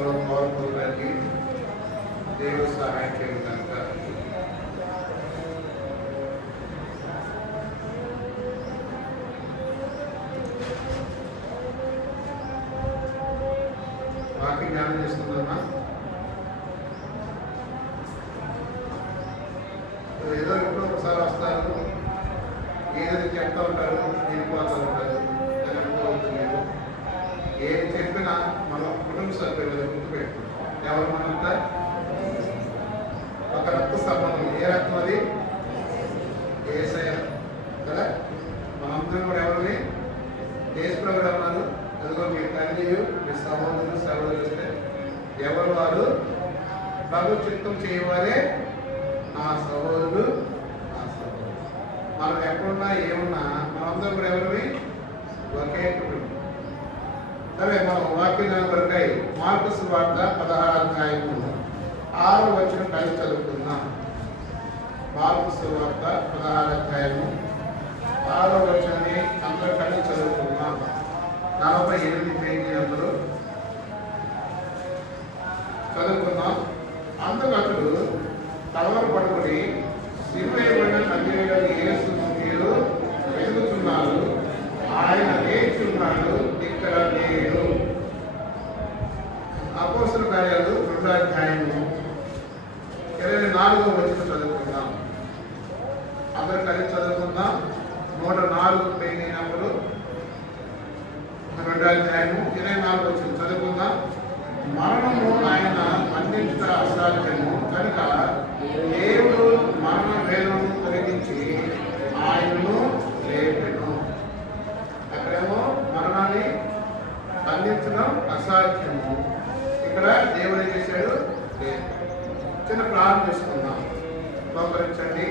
విశ్వాసంలో కోరుకోవడానికి దేవుడు సహాయం చేయడం కనుక వాకి జ్ఞానం చేస్తుందమ్మా. ఏదో ఎప్పుడో ఒకసారి వస్తారు, ఏదో చెప్తూ ఉంటారు, వెళ్ళిపోతూ ఉంటారు అని అనుకోవద్దు. ఏం చెప్పినా మనం కుటుంబ సభ్యులు గుర్తుపెట్టుకుంటాం. ఎవరు మనంతా ఒక రక్త సంబంధం. ఏ రక్తం అది? యేసయ్య కదా. మనందరం కూడా ఎవరిని యేసుప్రభుడు అన్నారు. అదిగో మీ తండ్రియు మీ సహోదరులు సహోదరులు ఎవరు వారు? ప్రభు చిత్తం చేయవారే నా సహోదరుడు నా సహోదరుడు. మనం ఎక్కడున్నా ఏమున్నా మనందరం కూడా ఎవరివి? ఒకే కుటుంబం. సరే, మనం వాక్యం కొరకై మార్కు సువార్త 16వ అధ్యాయము 6వ వచనం కలిసి చదువుకుందాం. మార్కు సువార్త 16వ అధ్యాయము 6వ వచనాన్ని అందరూ కలిసి చదువుకుందాం. 48 పేజీ నంబరు చదువుకుందాం. అందుకు అతడు కలవరపడుకుని సిలువేయబడిన నజరేయుడైన యేసు మీరు వెతుకుతున్నారు, ఆయన లేచి ఉన్నాడు, ఇక్కడ లేడు. అపోస్తలుల కార్యాలు 2వ అధ్యాయము 24వ వచనం చదువుకుందాం. అందరూ కలిసి చదువుకుందాం. 104 పేజీ నంబరు 2వ అధ్యాయము 24వ వచనం చదువుకుందాం. మరణము ఆయన అందించట అసాధ్యము కనుక దేవుడు మరణ వేదము తొలగించి ఆయనను లేపెను. అక్కడేమో మరణాన్ని అందించడం అసాధ్యము, ఇక్కడ దేవుడు ఏం చేశాడు? చిన్న ప్రార్థన చేసుకుందాం. మోకరించండి.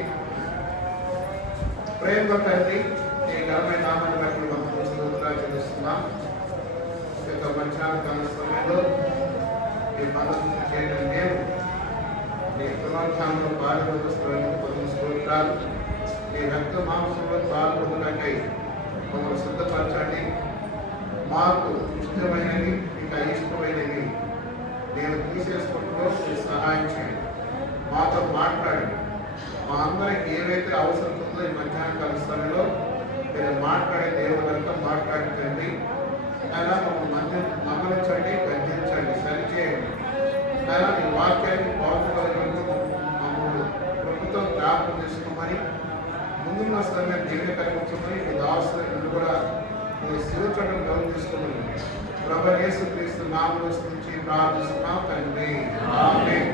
ప్రేమ తండ్రి, ఈ ఘనమైన నామాన్ని బట్టి మనం స్తోత్రాలు చెల్లిస్తున్నాం. మధ్యాహ్న సమయంలో ఈ మద్దతు చేయడం మేము నీ పునరుత్థానంలో పాల్గొన్న స్తోత్రాలు. నీ రక్త మాంసంలో పాల్గొనకై మమ్మల్ని సిద్ధపరచండి. మాకు ఇష్టమైనవి మీకు అయిష్టమైనవి నేను తీసేసుకుంటూ సహాయం చేయండి. మాతో మాట్లాడండి. మా అందరికి ఏవైతే అవసరం ఉందో ఈ మధ్యాహ్న సమయంలో మీరు మాట్లాడే దేవుడు కనుక మాట్లాడుతండి. అయినా మమ్మల్ని మమ్మలించండి, గద్దించండి, సరిచేయండి. అయినా మీ వాక్యాన్ని పాల్గొనగలిగినందుకు మమ్మల్ని ప్రభుత్వం జ్ఞాపకం చేసుకోమని, ముందున్న సమయం దేవుని కలిగించమని మీ దాసులు కూడా మీ శివచడం గౌరవం తీసుకోమని ప్రభు యేసుక్రీస్తు నామములో స్తుతించి ప్రార్థిస్తున్నాం తండ్రి. ఆమేన్.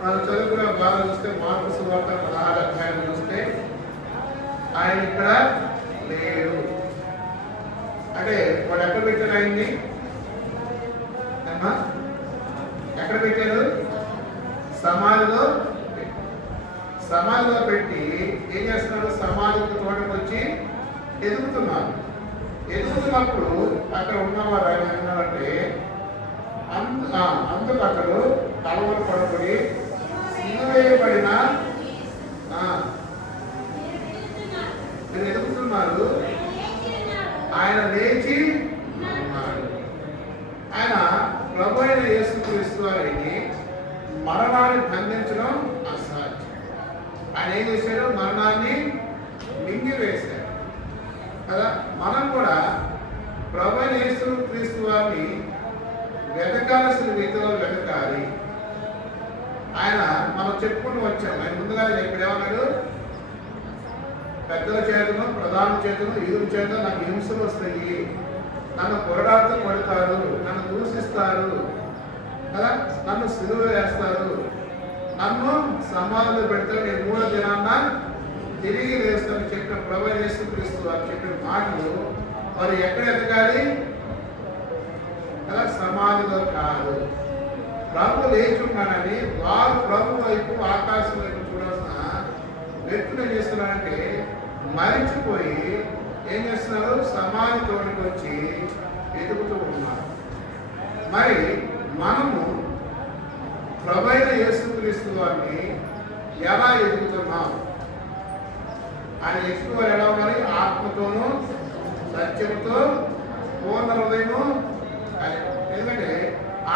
మనం చదువుకున్న భాగం చూస్తే మార్కు సువార్త 16వ అధ్యాయం చూస్తే ఆయన ఇక్కడ లేడు. అంటే వాడు ఎక్కడ పెట్టారు ఆయన్ని? ఎక్కడ పెట్టారు? సమాధిలో పెట్టి ఏం చేస్తున్నాడు? సమాధికి తోటకు వచ్చి ఎదుగుతున్నారు. ఎదుగుతున్నప్పుడు అక్కడ ఉన్నవారు ఆయన ఏమన్నారంటే, అందుకు అతడు కలవరు పడుకొని సిలువేయబడిన మీరు ఎదుగుతున్నారు, ఆయన లేచి ఉన్నాడు. ఆయన ప్రభు అయిన యేసుక్రీస్తు వారిని మరణాన్ని బంధించడం అసాధ్యం. ఆయన ఏం చేశాడు? మరణాన్ని మింగివేశాడు కదా. మనం కూడా ప్రభు అయిన యేసుక్రీస్తు వారిని వెతకాల్సిన రీతిలో వెతకాలి. ఆయన మనం చెప్పుకుంటూ వచ్చాం. ఆయన ముందుగానే చెప్పాడు, ఏమన్నాడు? పెద్దల చేతను, ప్రధాన చేతను, ఈదుల చేత నాకు హింసలు వస్తాయి, నన్ను కొరడాలతో కొడతారు, నన్ను దూషిస్తారు కదా, నన్ను సిలువ వేస్తారు, నన్ను సమాధిలో పెడతారు, నేను 3వ దినాన్న తిరిగి వేస్తానని చెప్పిన ప్రభు యేసుక్రీస్తు వారు చెప్పిన మాటలు వారు ఎక్కడ ఎదగాలి కదా? సమాధిలో కాదు. ప్రభు లేచున్నానని వారు ప్రభు వైపు ఆకాశం వైపు చూడాల్సిన వ్యక్తులు ఏం చేస్తున్నారంటే మరిచిపోయి ఏం చేస్తున్నారు? సమాధి తోటికి వచ్చి ఎదుగుతూ ఉన్నారు. మరి మనము ప్రభు అయిన యేసుక్రీస్తు వారిని ఎలా ఎదుగుతున్నాం? ఆయన ఎక్కువ ఎలా ఉన్నారు? ఆత్మతోనూ సత్యంతో పూర్ణ హృదయము ఎందుకంటే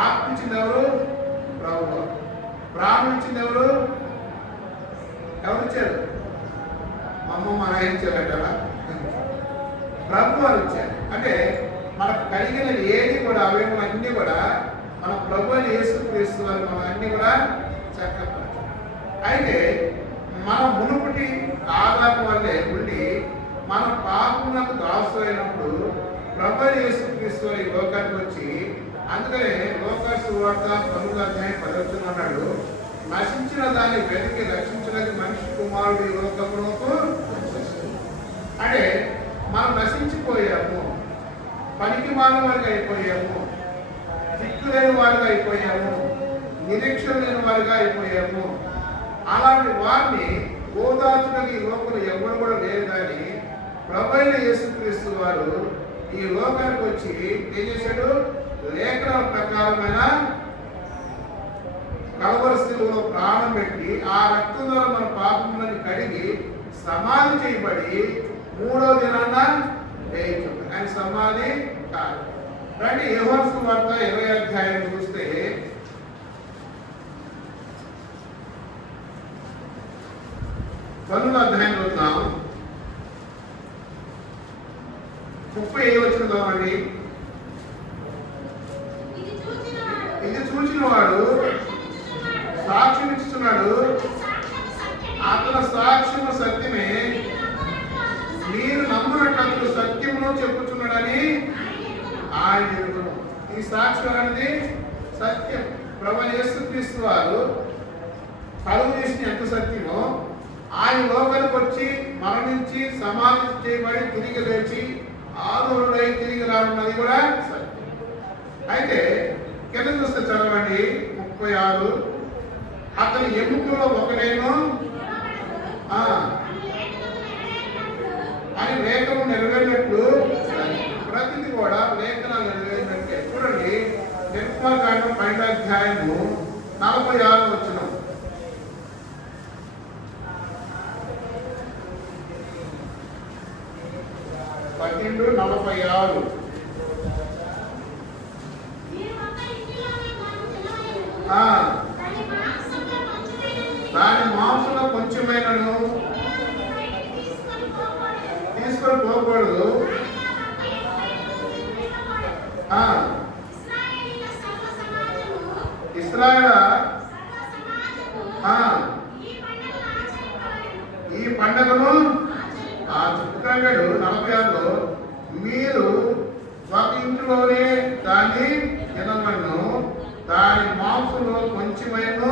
ఆత్మ ఇచ్చింది ఎవరు? ప్రభు. ప్రాణం ఇచ్చింది ఎవరు? ఇచ్చారు? అమ్మ మన ఇచ్చారట. ప్రభు వారు ఇచ్చారు. అంటే మనకు కలిగిన ఏది కూడా అవయవం అన్నీ కూడా మన ప్రభు అని యేసుక్రీస్తు వారు మన అన్ని కూడా చక్కపరచారు. అయితే మన మునుపటి ఆదాము వల్లే ఉండి మన పాపములకు దాసులైనప్పుడు ప్రభు అని యేసుక్రీస్తు వారి లోకానికి వచ్చి, అందుకనే లోకాసు వార్త 9:10 అన్నాడు, నశించిన దాన్ని వెతికి రక్షించడానికి మనిషి కుమారుడు ఈ లోకమునకు. అంటే మనం నశించిపోయాము, పనికి మాలిన వారిగా అయిపోయాము, దిక్కు లేని వారిగా అయిపోయాము, నిరీక్షణ లేని వారిగా అయిపోయాము. అలాంటి వారిని ఓదార్చడానికి ఈ లోకంలో ఎవరు కూడా లేరు. కానీ ప్రభువైన యేసుక్రీస్తు వారు ఈ లోకానికి వచ్చి ఏం చేశాడు? లేఖనాల ప్రకారమైన కలవరి శిలువలో ప్రాణం పెట్టి ఆ రక్తం ద్వారా మన పాపములను కడిగి సమాధి చేయబడి 3వ దినాన లేచాడు. ఆయన సమాధి కాదు. రండి యోహాను సువార్త 20వ అధ్యాయం చూస్తే పన్నెండవ అధ్యాయం చూద్దాం. 37 వచ్చిందామండి. ఇది చూచిన వాడు సాక్ష్యం ఇస్తున్నాడు, అతని సాక్ష్యము సత్యమే, మీరు నమ్మునట్లు సత్యమును చెప్పుచున్నాడని ఆయన ఎరుగును. ఈ సాక్ష్యం అనేది సత్యం. ప్రభువైన యేసుక్రీస్తు వారు కలుగు చేసిన ఎంత సత్యమో, ఆయన లోకానికి వచ్చి మరణించి సమాధి చేయబడి తిరిగి లేచి ఆదోరుడై తిరిగి రానున్నది కూడా సత్యం. అయితే కింద చూస్తే చదవండి 36. అతని ఎముకలో ఒకటేమో అని లేఖనం నెరవేరినట్లు, ప్రతిది కూడా లేఖనాలు నెరవేరినట్టే. చూడండి నిర్గమకాండం 12వ అధ్యాయము 46 వచనం. 12:46. దాని మాంసంలో కొంచెమైనను తీసుకొని పోకూడదు. ఇశ్రాయేలు ఈ పండుగను చెప్తాడు 46లో, మీరు ఒక ఇంట్లోనే దాన్ని తినమను, దాని మాంసంలో కొంచెమైనా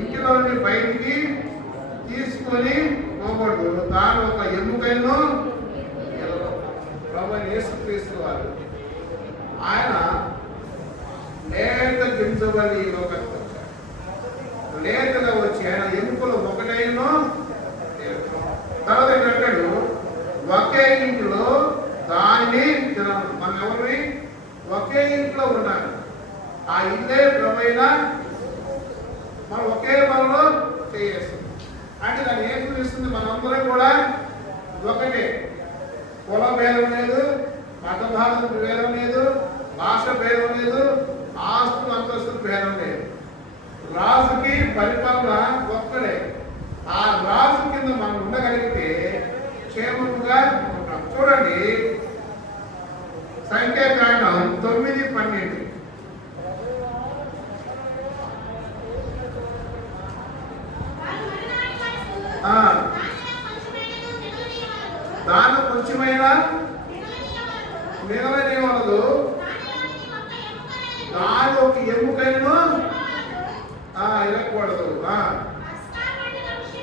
ఇంటిలోని బయటికి తీసుకొని పోకూడదు, దాని ఒక ఎముకైనా. ప్రభువైన యేసుక్రీస్తు వారు ఆయన లేత గింజబడి ఈ లోకానికి వచ్చారు. లేతగా వచ్చి ఆయన ఎముకలు ఒకటైనా. తర్వాత ఏంటంటాడు, ఒకే ఇంట్లో దాన్ని తినము. మనం ఎవరిని ఒకే ఇంట్లో ఉన్నారు, ఆ ఇల్లే ప్రభువైన మనం ఒకే పనిలో చేస్తాం. అంటే దాన్ని ఏం చూపిస్తుంది? మనందరం కూడా ఒకటే. కుల భేదం లేదు, మత భాష భేదం లేదు, భాష భేదం లేదు, ఆస్తులు అంతస్తులు భేదం లేదు. రాజుకి పరిపాలన ఒక్కడే. ఆ రాజు కింద మనం ఉండగలిగితే క్షేమంగా ఉంటాం. చూడండి సంఖ్యాకాండం 9:12. దాని కొంచెమైనా మిగలనివ్వదు, దాని ఒక ఎముకైనా ఇవ్వకూడదు.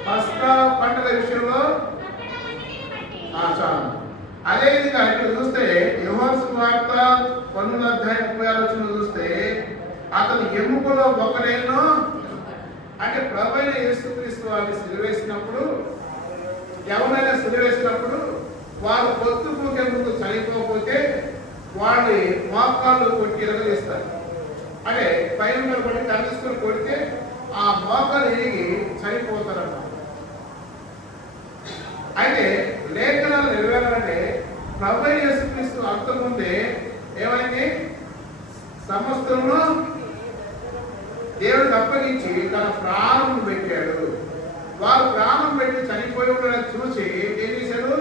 పస్కా పండుగ విషయంలో చాలు. అదేవిధంగా ఇక్కడ చూస్తే యోహాను సువార్త 12:36 చూస్తే అతను ఎముకలో ఒకడైనా, అంటే ప్రభువైన యేసుక్రీస్తు వారిని సిలువేసినప్పుడు, ఎవరైనా సిలువేసినప్పుడు వారు పొత్తుకుకే ముందు చనిపోకపోతే వాళ్ళని మోకాళ్ళు కొట్టి ఎరగదీస్తారు. అంటే పైన కొట్టి తగ్గించుకొని కొడితే ఆ మోకాలు ఎరిగి చనిపోతారన్నమాట. అయితే లేఖనాలు నెరవేరాలంటే ప్రభువైన యేసుక్రీస్తు అంతకుముందే ఏమైంది? సమస్తమును దేవుడికి అప్పగించి తన ప్రాణం పెట్టాడు. వారు ప్రాణం పెట్టి చనిపోయి ఉండడం చూసి ఏం చేశాడు?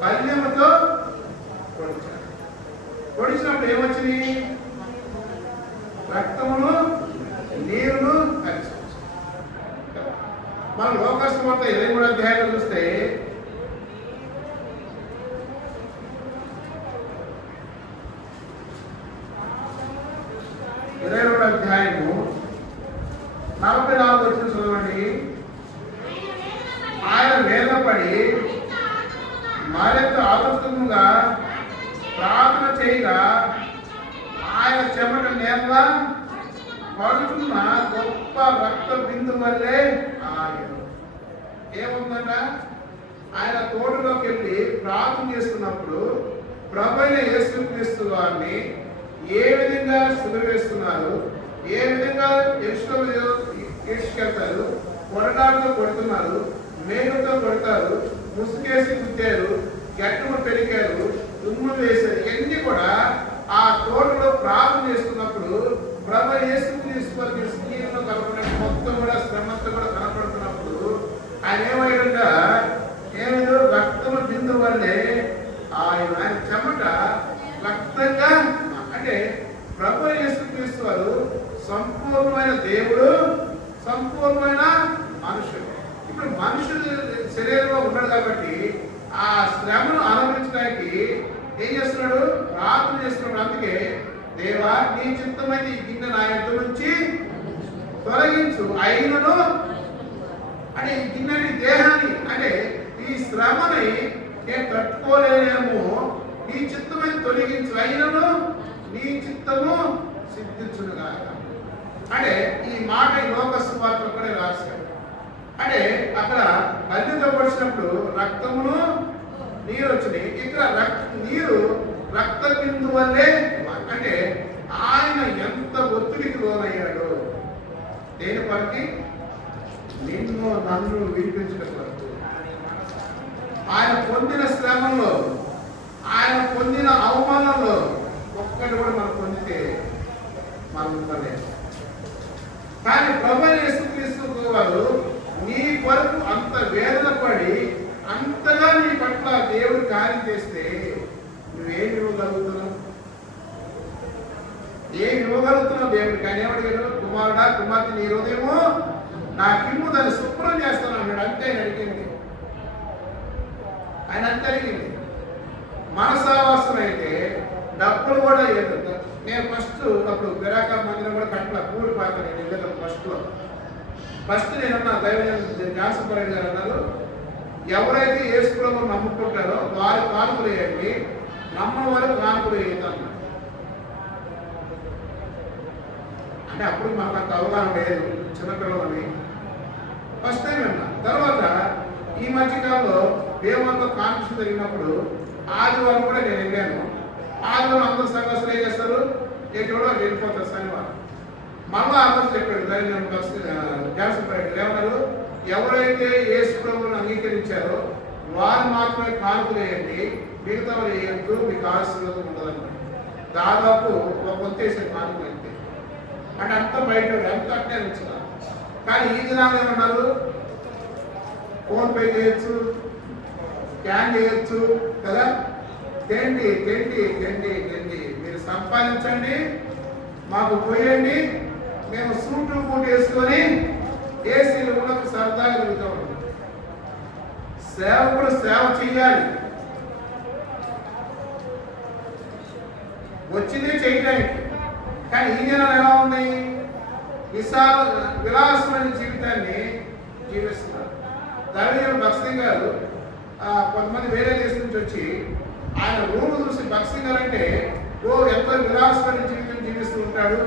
పల్యముతో పొడిచాడు. పొడిచినప్పుడు ఏమొచ్చింది? రక్తమును నీరును కలిసి మనం లోకస్ వార్త 23వ అధ్యాయంలో చూస్తే అధ్యాయము 44 వచ్చిన చదవండి. ఆయన వేదపడి మరింత ఆతృతముగా ప్రార్థన చేయగా ఆయన చెమట నేల పడుతున్న గొప్ప రక్త బిందు వల్లే ఆయన ఏముందట? ఆయన తోటలోకి వెళ్ళి ప్రార్థన చేస్తున్నప్పుడు ప్రభువైన యేసుక్రీస్తు వారిని ఏ విధంగా సిలువేస్తున్నారు, ఏ విధంగా తీసుకెళ్తారు, కొరడాలతో కొడుతున్నారు, మేఘంతో కొడతారు, ముసుగేసి గుద్దారు, గట్టును పెరిగారు, దుమ్ము వేశారు, ఇవన్నీ కూడా ఆ తోటలో ప్రార్థన చేస్తున్నప్పుడు ప్రభు యేసుక్రీస్తు స్త్రీలను కనపడిన మొత్తం కూడా శ్రమంతా కూడా కనపడుతున్నప్పుడు ఆయన ఏమైనా ఏమైనా రక్తము బిందు వల్లే ఆయన చెమట రక్తంగా అంటే ప్రభు యేసుక్రీస్తు వారు సంపూర్ణమైన దేవుడు, సంపూర్ణమైన మనుషుడు. ఇప్పుడు మనుషుడు శరీరంలో ఉన్నాడు కాబట్టి ఆ శ్రమను అనుభవించడానికి ఏం చేస్తున్నాడు? ప్రార్థన చేస్తున్నాడు. అందుకే దేవా నీ చిత్తమైన ఈ గిన్నె నా యొద్ద నుంచి తొలగించు, అయినను అంటే ఈ గిన్నెని దేహాన్ని అంటే ఈ శ్రమని నేను తట్టుకోలేనేమో, నీ చిత్తమైన తొలగించు, అయినను నీ చిత్తము సిద్ధించునుగా. అంటే ఈ మాట ఈ లోక సువార్త కూడా రాశాడు. అంటే అక్కడ అగ్నితో పొడిచినప్పుడు రక్తమును నీరు వచ్చినాయి. ఇక్కడ నీరు రక్త బిందు వల్లే అంటే ఆయన ఎంత ఒత్తిడికి లోనయ్యాడు. దేని కొరకి? నిన్ను నన్ను విడిపించడం కొరకు. ఆయన పొందిన శ్రమంలో, ఆయన పొందిన అవమానంలో ఒక్కటి కూడా మనం పొందితే మనం ఉండలేదు. కానీ ప్రభువైన యేసుక్రీస్తు వారు నీ కొరకు అంత వేదన పడి అంతగా నీ పట్ల దేవుడు కార్యం చేస్తే నువ్వేమి ఇవ్వగలుగుతున్నావు? ఏమి ఇవ్వగలుగుతున్నావు దేవుడికి? ఆయన ఏమడిగాడు? కుమారుడా కుమార్తె నీ హృదయము నా కిమ్ము దాన్ని శుభ్రం చేస్తాను అన్నాడు. అంతే ఆయన అడిగింది. ఆయన అంతే అడిగింది. మనసావాసం అయితే డబ్బులు కూడా ఇవ్వదు. నేను ఫస్ట్ అప్పుడు విరాక మందిరం కూడా కట్ల పూలు పాకని నిజంగా ఫస్ట్ నేనన్నా దైవజన జాన్సన్ గారు అన్నారు, ఎవరైతే యేసు ప్రభువును నమ్ముకుంటారో వారు కానుకలు వేయండి, నమ్మని వారు కానుకలు వేయతాను. అంటే అప్పుడు మాకు అంత అవగాహన లేదు, చిన్నపిల్లలని ఫస్ట్ టైం విన్నా. తర్వాత ఈ మధ్యకాలంలో దేవంతో కాన్ఫరెన్స్ జరిగినప్పుడు ఆదివారం కూడా నేను వెళ్ళాను. ఆదివారం అందరూ సంఘస్థులు ఏం చేస్తారు? ఎక్కడో వెళ్ళిపోతారు శనివారం. మళ్ళా అందరూ చెప్పాడు జాన్సన్ ఏమన్నారు? ఎవరైతే యేసు ప్రభువును అంగీకరించారో వారు మాత్రమే కానుకలు వేయండి, మిగతా వారు వేయద్దు, మీకు ఆశీర్వాదం ఉండదన్నమాట. దాదాపు ఒక వంతేసే కానుకలు అయితే అంటే అంత బయట అంత అట్నే ఉంచున్నారు. కానీ ఈ దినాలు ఏమన్నారు? ఫోన్పే చేయొచ్చు, స్కాన్ చేయొచ్చు కదా. తెండి తెండి తెండి తెండి మీరు సంపాదించండి, మాకు పోయండి, మేము సూటు బూట్ వేసుకొని ఏసీలు ఉన్నకు సరదాగా తిరుగుతూ ఉంటాం. సేవకుడు సేవ చెయ్యాలి, వచ్చిందే చేయడానికి. కానీ ఈ జనాలు ఎలా ఉన్నాయి? విలాసమైన జీవితాన్ని జీవిస్తున్నారు. దాని భక్సింగ్ గారు కొంతమంది వేరే దేశం నుంచి వచ్చి ఆయన రూమ్ చూసి భక్సింగ్ గారు అంటే ఎంతో విలాసమైన జీవితం జీవిస్తూ ఉంటాడు,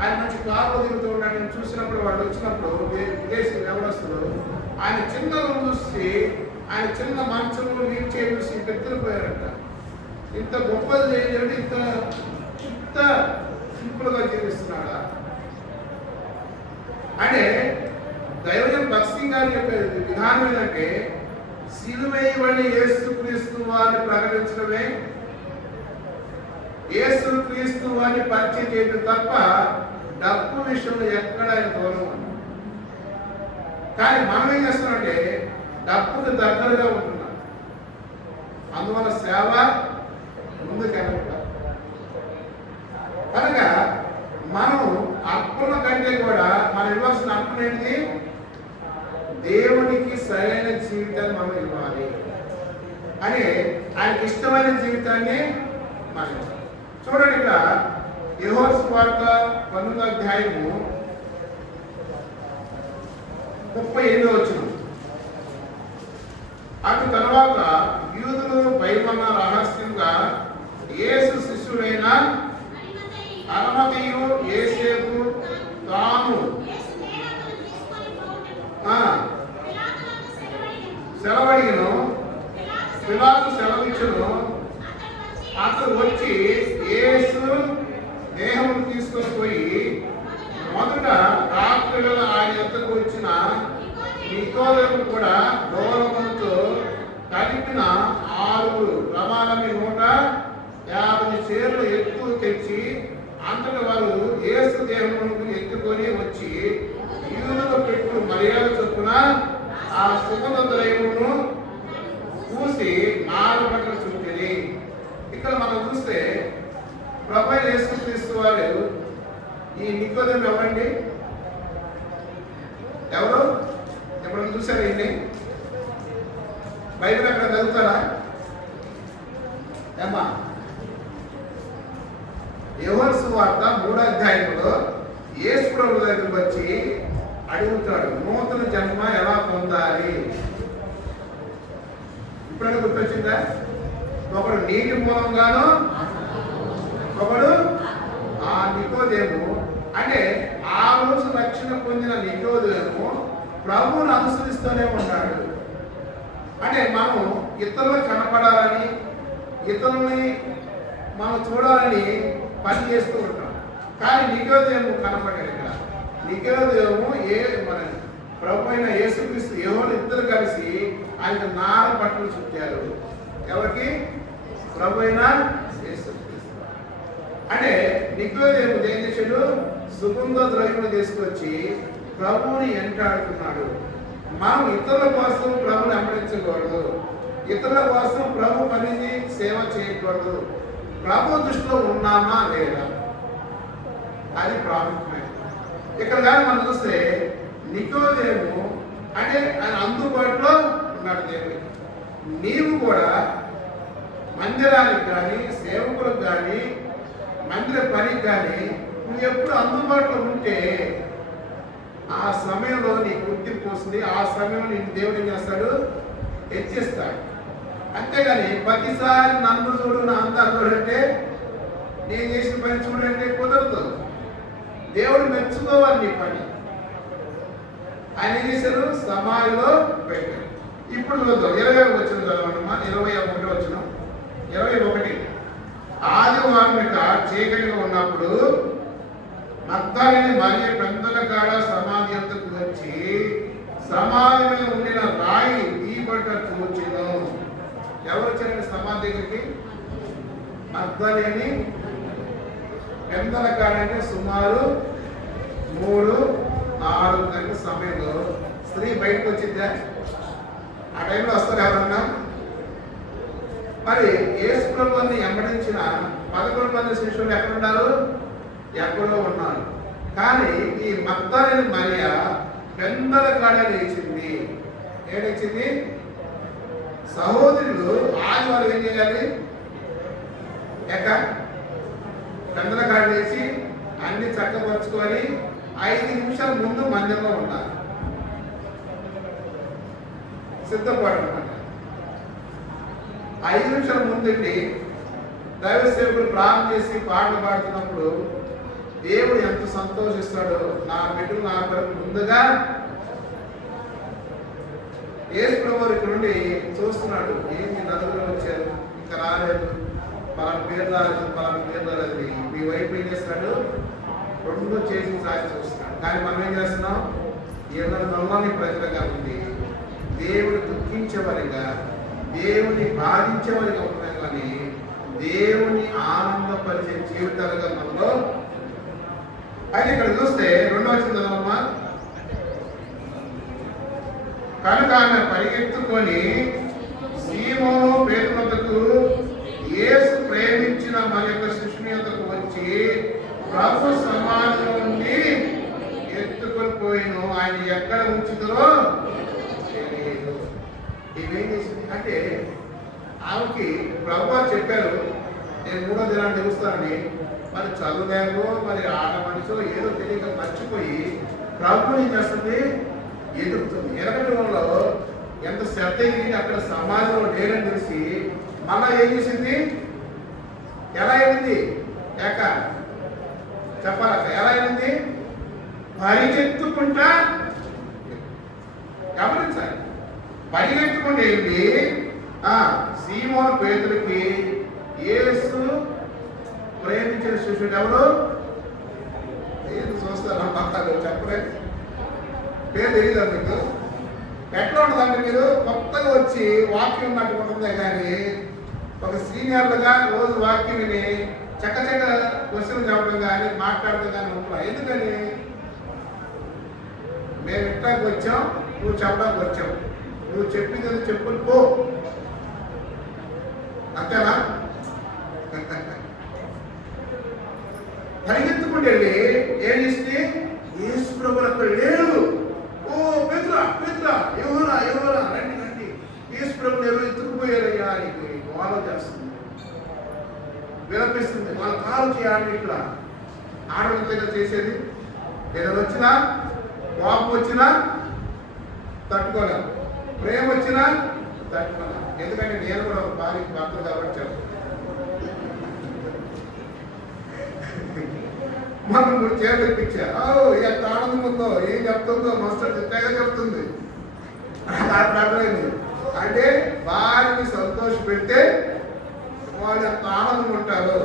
ఆయన మంచి కారులో తిరుగుతూ ఉంటాడు. చూసినప్పుడు వాళ్ళు వచ్చినప్పుడు విదేశీ వ్యవస్థలు ఆయన చిన్న రూమ్ చూసి, ఆయన చిన్న మంచంలో నీరు చేసి పెద్దలిపోయారంట. ఇంత గొప్పది చేయాలంటే ఇంత సింపుల్గా జీవిస్తున్నాడా? అంటే దైవజన భక్సింగ్ గారి యొక్క విధానం ఏంటంటే సిలువేయబడిన యేసుక్రీస్తు వారిని ప్రకటించడమే యేసు క్రీస్తు వారిని పరిచయం చేయడం తప్ప డబ్బు విషయంలో ఎక్కడ ఆయన దూరం ఉన్నాడు. కానీ మనం ఏం చేస్తున్నామంటే డబ్బుకు దగ్గరగా ఉంటున్నాం. అందువల్ల సేవ ముందుకెళ్ళకుండా కనుక మనం అర్పణ కంటే కూడా మనం ఇవ్వాల్సిన అర్పణ ఏంటి? దేవునికి సరైన జీవితాన్ని మనం ఇవ్వాలి అని, ఆయనకి ఇష్టమైన జీవితాన్ని మనం ఇవ్వాలి. చూడండి, ఇక్కడ యోహాను సువార్త 12వ అధ్యాయము 38వ వచనం. అటు తర్వాత యూదులు భయమన్న రహస్యంగా యేసు శిష్యుడైన అరిమతయి యోసేపు తాను సెలవడిగను, పిలాతు సెలవిచ్చును. అతడు వచ్చి యేసు దేహమును తీసుకొని పోయి మొదట రాత్రి వేళ ఆయన యొద్దకు వచ్చిన నికోదేము కూడా గౌరవముతో కలిపిన 6 రమాలని 150 చీరలు ఎక్కువ తెచ్చి అంతటి వారు యేసు దేహమును ఎత్తుకొని వచ్చి యూదులు పెట్టు మర్యాద చొప్పున ఆ సుగంధ ద్రవ్యమును పూసి 4 బట్టలు చుట్టింది. ఇక్కడ మనం చూస్తే ప్రభువైన యేసుక్రీస్తు వారు ఈ నికోదేము ఎవరండి? ఎవరు? ఎప్పుడైనా చూసారా? ఇన్ని బైబిల్ అక్కడ చదువుతారా ఏమ్మా? యోహాను సువార్త 3వ అధ్యాయంలో యేసు ప్రభు దగ్గరికి వచ్చి అడుగుతాడు, నూతన జన్మ ఎలా పొందాలి? ఇప్పుడైనా గుర్తొచ్చిందా? ఒకడు నీటి మూలంగాను, ఒకడు ఆ నికోదేము. అంటే ఆ రోజు రక్షణ పొందిన నికోదేము ప్రభువును అనుసరిస్తూనే ఉన్నాడు. అంటే మనం ఇతరులకు కనపడాలని, ఇతరుల్ని మనం చూడాలని పని చేస్తూ ఉంటాం. కానీ నికోదేము కనపడాడు. ఇక్కడ నికోదేము మన ప్రభు అయిన యేసుక్రీస్తు యోహాను ఇద్దరు కలిసి ఆయనకు 4 బట్టలు చుట్టారు. ఎవరికి? ప్రభు అయిన యేసుక్రీస్తు. అంటే నికోదేము ఏం చేశాడు? సుగంధ ద్రవ్యమును తీసుకొచ్చి ప్రభువుని ఎంటాడుతున్నాడు. మనం ఇతరుల కోసం ప్రభుని వెంబడించకూడదు, ఇతరుల కోసం ప్రభు పనిని సేవ చేయకూడదు. ప్రభు దృష్టిలో ఉన్నామా లేదా అది ప్రాముఖ్యమైనది. ఇక్కడ కానీ మనం చూస్తే నికోదేము అంటే ఆయన అందుబాటులో ఉన్నాడు దేవుడికి. నీవు కూడా మందిరానికి కానీ, సేవకులకు కానీ, మందిర పనికి కానీ నువ్వు ఎప్పుడు అందుబాటులో ఉంటే ఆ సమయంలో నీ గుర్తింపు వస్తుంది. ఆ సమయంలో నీకు దేవుడు ఏం చేస్తాడు? హెచ్చిస్తాడు. అంతేగాని ప్రతిసారి నన్ను చూడు, నా అందాలు చూడంటే, నేను చేసిన పని చూడంటే కుదరదు. దేవుడు మెచ్చుకోవాలి నీ పని. ఆయన ఏం చేశారు? సమాధిలో పెట్టారు. ఇప్పుడు చూద్దాం 21 వచ్చిన చదవనమ్మా. 21 వచ్చిన 21. ఆదివారం చీకటిగా ఉన్నప్పుడు మగ్దలేని మరియ పెద్దల కాడ సమాధి వద్దకు వచ్చి సమాధి మీద ఉండిన రాయి తీయబడ్డ చూచెను. ఎవరు వచ్చారండి సమాధి దగ్గరికి? మగ్దలేని పెద్దల కాడ. అంటే సుమారు 3-4 గంటల సమయంలో స్త్రీ బయటకు వచ్చిందా? ఆ టైంలో వస్తారు ఎవరన్నా? మరి యేసు ప్రభువుని వెంబడించిన 11 మంది శిష్యులు ఎక్కడున్నారు? ఎక్కడో ఉన్నారు. కానీ ఈ మగ్దలేని మరియ పెద్దల కాడ లేచింది. ఏడిచింది? సహోదరులు ఆదివారం ఏం చేయాలి? పెద్దల కాడ లేచి అన్ని చక్కపరుచుకొని 5 నిమిషాల ముందు మందిరంలో ఉన్నారు, సిద్ధపడమాట. 5 నిమిషాల ముందండి దైవ సేవకులు ప్రార్థన చేసి పాటలు పాడుతున్నప్పుడు దేవుడు ఎంత సంతోషిస్తాడో. నా బిడ్డలు నా కొరకు ముందుగా యేసు ప్రభువు ఇక్కడ నుండి చూస్తున్నాడు. ఏంటి నలుగురు వచ్చారు, ఇంకా రాలేదు, పలానా పేరు రాలేదు, పలానా పేరు రాలేదు. మీ వైపు ఏం చేస్తాడు? 2 చేసి సాగి చూస్తున్నాడు. కానీ మనం ఏం చేస్తున్నాం? ఏదైనా నల్లని ప్రజలుగా ఉంది, దేవుడు దుఃఖించేవారిగా, దేవుని బాధించేవారిగా ఉంటున్నాం. కానీ దేవుని ఆనంద పరిచే జీవితాలుగా మనలో. అయితే ఇక్కడ చూస్తే 2వ వచనం, కనుక ఆమె పరిగెత్తుకొని సీమోను పేతురు వద్దకు, యేసు ప్రేమించిన మరి యొక్క శిష్యుని వద్దకు వచ్చి ప్రభు సమాధిలో నుండి ఎత్తుకొని పోయిను, ఆయన ఎక్కడ ఉంచుతారో తెలియదు. ఇవేం చేసింది అంటే, ఆమెకి ప్రభు వారు చెప్పారు నేను 3వ దినాన్ని తెలుస్తానని. మరి చదువులేకో మరి ఆట మనిషో ఏదో తెలియక మర్చిపోయి ప్రభుని ఏం చేస్తుంది, ఎదుగుతుంది. ఎనకటి వాళ్ళలో ఎంత శ్రద్ధ అయింది, అక్కడ సమాజంలో లేరని తెలిసి మళ్ళా ఏం చేసింది, ఎలా అయింది ఏక చెప్పాలక్క, ఎలా అయింది, పరిగెత్తుకుంటా. గమనించాలి, పరిగెత్తుకుంటే ఏంటి, సీమోను పేతురుకి యేసు ప్రేమించిన శిష్యుడు ఎవరు, ఏది చూస్తారా పక్కన చెప్పలే, పేరు తెలియదు మీకు. ఎట్లా ఉంటుందంటే, మీరు కొత్తగా వచ్చి వాక్యం ఉన్నట్టు ఉంటుందే కానీ ఒక సీనియర్లుగా రోజు వాక్యం విని చక్క క్వశ్చన్ చెప్పడం కానీ మాట్లాడడం కానీ ఉంటున్నా. ఎందుకని మేము ఇంట్లోకి వచ్చాం, నువ్వు చెప్పడానికి వచ్చావు, నువ్వు చెప్పింది చెప్పుని పో, అంతేనా? పరిగెత్తుకుంటూ వెళ్ళి ఏం చేసింది, యేసు ప్రభువు అక్కడ లేడు. ఓ పేతురా పేతురా, ఎవరా ఎవరా, రండి రండి, యేసు ప్రభువుని ఎవరు ఎత్తుకుపోయారయ్యా అని గోల చేస్తుంది, విలపిస్తుంది. వాళ్ళ కాలు చేయాలి, ఇట్లా ఆడవాళ్ళ చేసేది. ఏదైనా వచ్చినా, కోపం వచ్చినా తట్టుకోలేం, ప్రేమ వచ్చినా తట్టుకోలేం. ఎందుకంటే నేను కూడా ఒక భార్యకి భర్త కాబట్టి చెప్తాను. మనం కూడా చేర్పించారు, ఎంత ఆనందం ఉందో, ఏం చెప్తుందో మస్తు తెగ చెప్తుంది. అర్థమైంది అంటే భార్యని సంతోష పెడితే వాళ్ళు ఎంత ఆనందం ఉంటారు.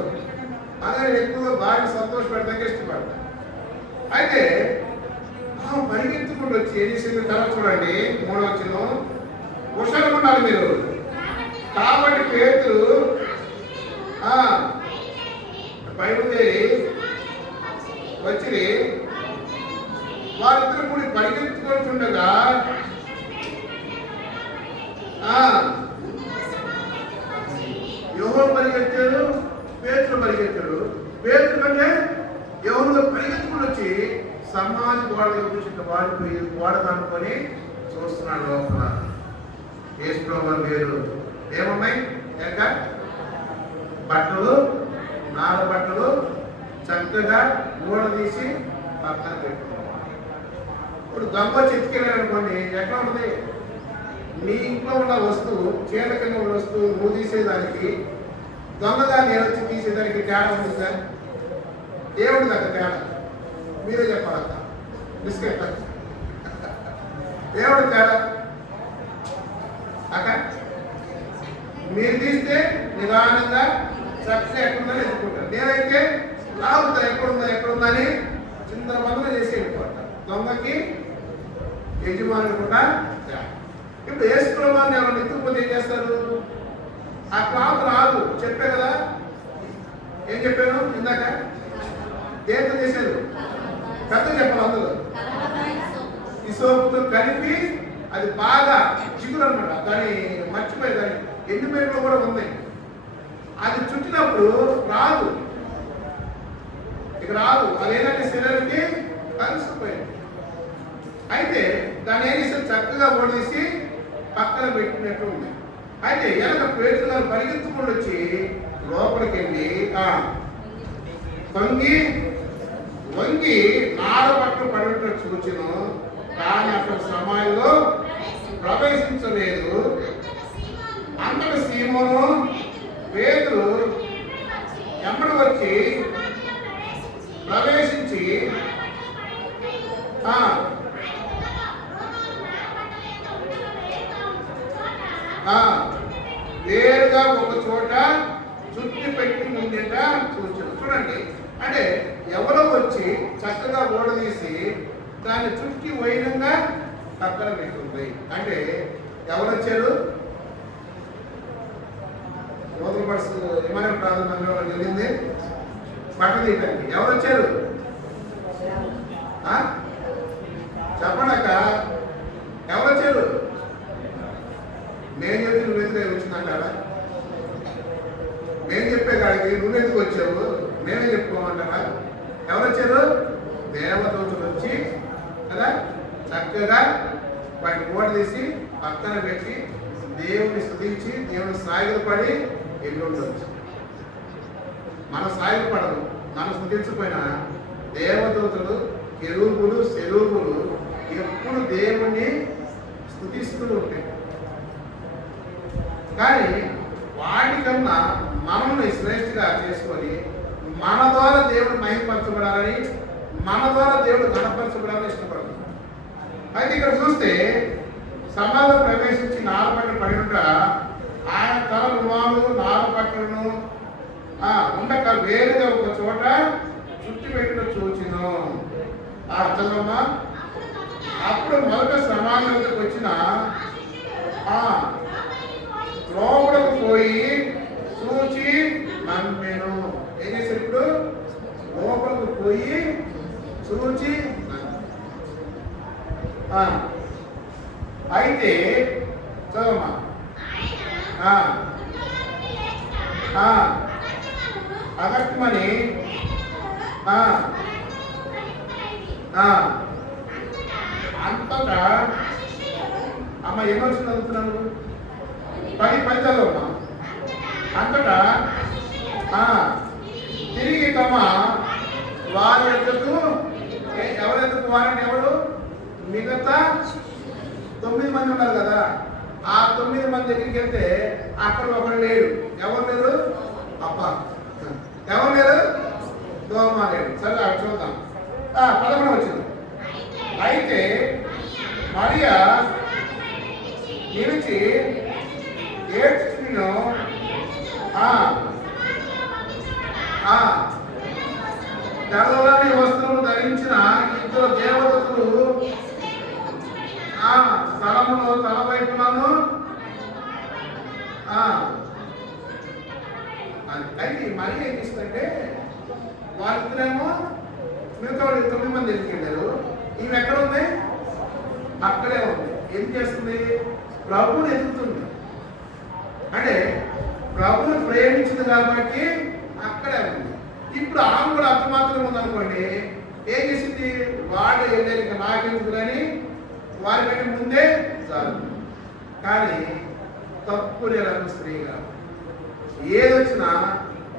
అదే ఎక్కువగా భార్య సంతోష పెడతాకే ఇష్టపడతారు. అయితే పరిగెత్తుకుంటూ వచ్చి ఏం చేసింది తర్వాత చూడండి, 3వ వచనం, హుషారుగా ఉండాలి మీరు. కాబట్టి పేతురు బయలుదేరి వచ్చి వారిద్దరు కూడి పరిగెత్తుకుంటుండగా యోహోను పరిగెత్తాడు, పేతురు పరిగెత్తాడు. పేతురు కంటే యోహోను పరిగెత్తుకుని వచ్చి సమాధి గోడ కూర్చుంటే వాడిపోయి గోడ కనుక్కొని చూస్తున్నాడు లోపల. యేసు ప్రభువు లేరు. ఏమన్నాయి లేక బట్టలు, నార బట్టలు చక్కగా గోడ తీసి పక్కన పెట్టుకున్నాం. ఇప్పుడు దొంగ చెట్టుకెళ్ళాడు అనుకోండి, ఎట్లా ఉంటుంది, నీ ఇంట్లో ఉన్న వస్తువు, చీల కింద ఉన్న వస్తువు నువ్వు తీసేదానికి దొంగగా నేను వచ్చి తీసేదానికి తేడా ఉంది సార్. ఏముంది అక్కడ తేడా, మీరే చెప్పాలక్క. బిస్కెట్ ఏమిటి తేడా అక్క? మీరు తీస్తే నిదానంగా చక్కగా ఎక్కడుందని ఎత్తుకుంటారు. నేనైతే లాగుతా ఎక్కడుందా అని చిందరబందన చేసి వెళ్ళిపోతా. దొంగకి యజమాని కూడా. ఇప్పుడు యేసు ప్రభువుని ఎవరు ఎత్తుకుపోతే ఏం చేస్తారు, ఆ క్లాత్ రాదు. చెప్పే కదా, ఏం చెప్పాను ఇందాక, దేంతో చేశారు, పెద్ద చెప్పాలి. అందులో ఈ సోపుతో కలిపి అది బాగా చిగురు అనమాట. దాన్ని మర్చిపోయి దాన్ని ఎండిపోయిన కూడా ఉంది. అది చుట్టినప్పుడు రాదు, ఇక రాదు. అదేంటంటే శరీరానికి కలిసిపోయింది. అయితే దాన్ని ఏం చేస్తే చక్కగా పొడిసి పక్కన పెట్టినట్టు ఉంది. అయితే వెనక పేతురు గారు పరిగెత్తుకుంటూ వచ్చి లోపలికి వెళ్ళి వంగి నారబట్టలు పడినట్టు చూచిను, కానీ అక్కడ సమాధిలో ప్రవేశించలేదు. అంతటి సీమోను పేతురు ఎమ్మడి వచ్చి ప్రవేశించి వేరుగా ఒక చోట చుట్టి పెట్టి ముందేట చూచారు. చూడండి, అంటే ఎవరో వచ్చి చక్కగా ఓడదీసి దాన్ని చుట్టి వైనంగా పక్కన పెట్టుకుంది. అంటే ఎవరు వచ్చారు, యువతల బస్సు విమానం ప్రాంతంలో వెళ్ళింది బట్ట తీయడానికి. ఎవరు వచ్చారు చెప్పండి అక్క, ఎవరు వచ్చారు? నేను చెప్పి నువ్వు ఎందుకు వచ్చిందంటారా? మేము చెప్పే కాడికి నువ్వెందుకు వచ్చావు మేమే చెప్పుకోమంటారా? ఎవరు వచ్చారు? దేవదూతలు వచ్చి కదా చక్కగా వాటిని ఓట తీసి పక్కన పెట్టి దేవుని స్తుతించి దేవుని సాగిలపడి ఎల్లుండొచ్చు. మన సాగిలపడదు, మనం స్తుతించకపోయినా దేవదూతలు కెరూబులు శరూబులు ఎప్పుడు దేవుణ్ణి స్తుతిస్తూ ఉంటాయి. కానీ వాటికన్నా మనల్ని శ్రేష్ఠగా చేసుకొని మన ద్వారా దేవుడు మహిమపరచబడాలని, మన ద్వారా దేవుడు ఘనపరచబడాలని ఇష్టపడుతుంది. అయితే ఇక్కడ చూస్తే సమాధిలో ప్రవేశించి నాలుగు పడి ఉండగా ఆయన తల రుమాలు నాలుగు పట్టలను ఉండక వేరుగా ఒక చోట చుట్టి పెట్టిన చూచిను. చదవమ్మా. అప్పుడు మొదట సమాధిలోకి వచ్చిన లోపలకు పోయి చూచి నమ్మెను. ఏం చేశారు? ఇప్పుడు లోపలకు పోయి చూచి అయితే చదవమ్మా. అగత్మని అంతటా అమ్మ ఎన్నో చదువుతున్నాను 10 చదవమ్మా. అంతటా తిరిగి తమ వారి ఎద్దకు ఎవరెద్దకు వారంటే ఎవరు? మిగతా 9 మంది ఉన్నారు కదా, ఆ 9 మంది దగ్గరికి వెళ్తే అక్కడ ఒకరు లేడు. ఎవరు లేరు? అప్ప. ఎవరు లేరు? దోమ లేడు. సరే అక్కడ చూద్దాం. 11 వచ్చింది. అయితే మరియా నిలిచి ఏడ్చును తెల్లని వస్త్రములు ధరించిన 2 దేవదూతలు స్థలములో తల వైపులను అయితే మరి ఏం చేస్తుందంటే వాళ్ళిద్దరేమో మిగతా వాళ్ళు 9 మంది ఎదుకెళ్ళారు. ఈమె ఎక్కడ ఉంది? అక్కడే ఉంది. ఏం చేస్తుంది? ప్రభువుని ఎదుగుతుంది. అంటే ప్రభువుని ప్రేమించింది కాబట్టి అక్కడే ఉంది. ఇప్పుడు ఆమె కూడా అంత మాత్రం ఉందనుకోండి, ఏం చేసింది? వాళ్ళు వెళ్ళారు, ఇంకా నాకెందుకు అని వారి కంటే ముందే చాలు. కానీ తప్పు లేని స్త్రీగా, ఏదొచ్చినా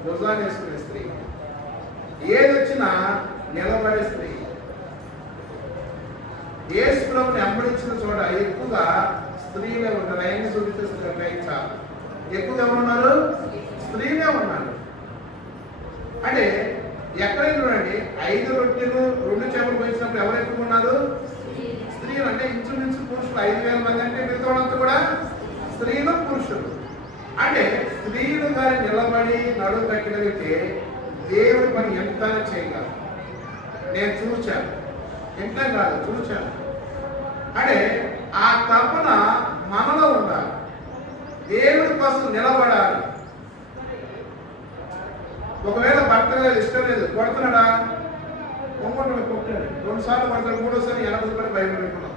భుజాన్ని వేసుకునే స్త్రీ, ఏదొచ్చినా నిలబడే స్త్రీ, యేసు ప్రభువుని వెంబడించిన చోట ఎక్కువగా స్త్రీలే ఉంటారు. ఆయన చూపిస్తే గ్రహించాలి. ఎక్కువగా ఎవరున్నారు? స్త్రీలే ఉన్నారు. అంటే ఎక్కడైనా చూడండి, 5 రొట్టెలు 2 చేపలు పోయించినప్పుడు ఎవరు ఎక్కువ ఉన్నారు? స్త్రీలు. అంటే ఇంచుమించు పురుషులు 5,000 మంది అంటే మిగతాడంతా కూడా స్త్రీలు పురుషులు. అంటే స్త్రీలు గారి నిలబడి నడుము కట్టగలిగితే దేవుడి పని ఎంత చేయగలరు. నేను చూచాను, ఎంత కాదు చూచాను. అంటే ఆ తపన మనలో ఉండాలి. దేవుడి కోసం నిలబడాలి. ఒకవేళ భర్త ఇష్టం లేదు, కొడుతున్నాడా? కొమ్మటం కొట్టాడు, 2 సార్లు కొడతాడు, 3వసారి 80 రూపాయలు భయపడుతున్నాం.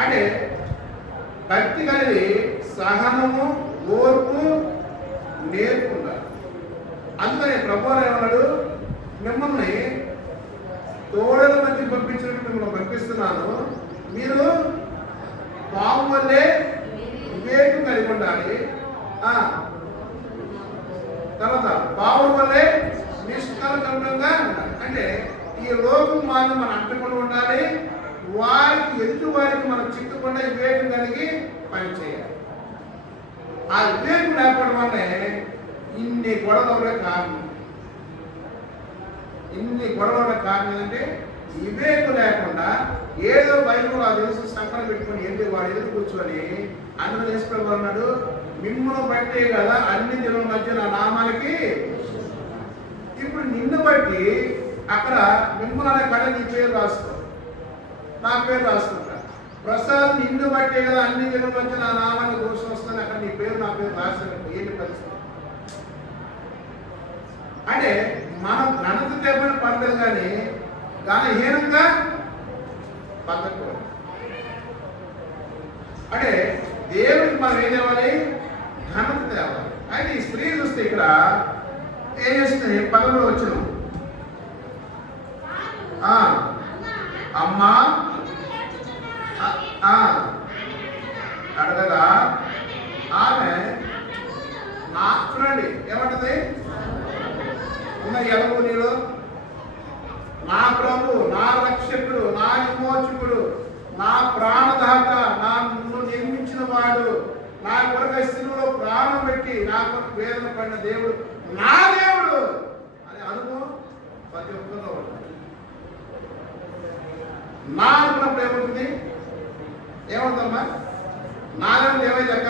అంటే భక్తి అనేది సహనము, ఓర్పు, నేర్పుండాలి. అందుకని ప్రభువు ఏమన్నాడు? మిమ్మల్ని తోడల మధ్య పంపించినట్టు మిమ్మల్ని పంపిస్తున్నాను, మీరు పాము వల్లే వివేకం కలిగి ఉండాలి. తర్వాత పాము వల్లే నిష్కలంకంగా ఉండాలి. అంటే ఈ లోకం మనం అంటకుండా ఉండాలి, వారికి ఎదుటి వారికి మనం చిక్కకుండా వివేకం కలిగి పనిచేయాలి. ఆ వివేకం లేకపోవడం వల్లే ఇన్ని గొడవల కారణం. ఇన్ని గొడవల కారణం ఏంటంటే వివేకం లేకుండా ఏదో బైబిల్ ఆ తెలుసు సంకలం పెట్టుకొని ఏంటి వాడు ఎదురు కూర్చొని అందులో చేసుకోవాలి అన్నాడు. మిమ్మల్ని బట్టే కదా అన్ని జనుల మధ్య నా నామానికి. ఇప్పుడు నిన్ను బట్టి అక్కడ మిమ్మల్ని అనే కడ నీ పేరు రాసుకో, నా పేరు రాసుకుంటా. ప్రసాద్ నిన్ను బట్టే కదా అన్ని జనుల మధ్య నా నామాన్ని ఘోషణ వస్తుంది, అక్కడ నీ పేరు నా పేరు రాసినట్టు ఏంటి పరిస్థితి? అంటే మనం ఘనత తెప్పని పడలేదు కానీ ఘనహీనంగా పద్ధకూడదు. అంటే దేవుడికి మనం ఏం తేవాలి? ఘనత తేవాలి. అయితే ఈ స్త్రీ చూస్తే ఇక్కడ ఏం చేస్తుంది? 11 వచ్చిన అమ్మా అడగగా ఆమె చూడండి ఏమంటది? ఎవరు నీరు? నా ప్రభు, నా రక్షకుడు, నా విమోచకుడు, నా ప్రాణదాత, నన్ను నిర్మించిన వాడు, నా కొరకు శిలువలో ప్రాణం పెట్టి నా కొరకు వేదన పడిన దేవుడు నా దేవుడు అనే అనుభవం ప్రతి ఒక్కరిలో ఉంటుంది. నా అనుకున్నప్పుడు ఏముంటుంది? ఏమవుతుందమ్మా? నాదేమో ఏమైందక్క?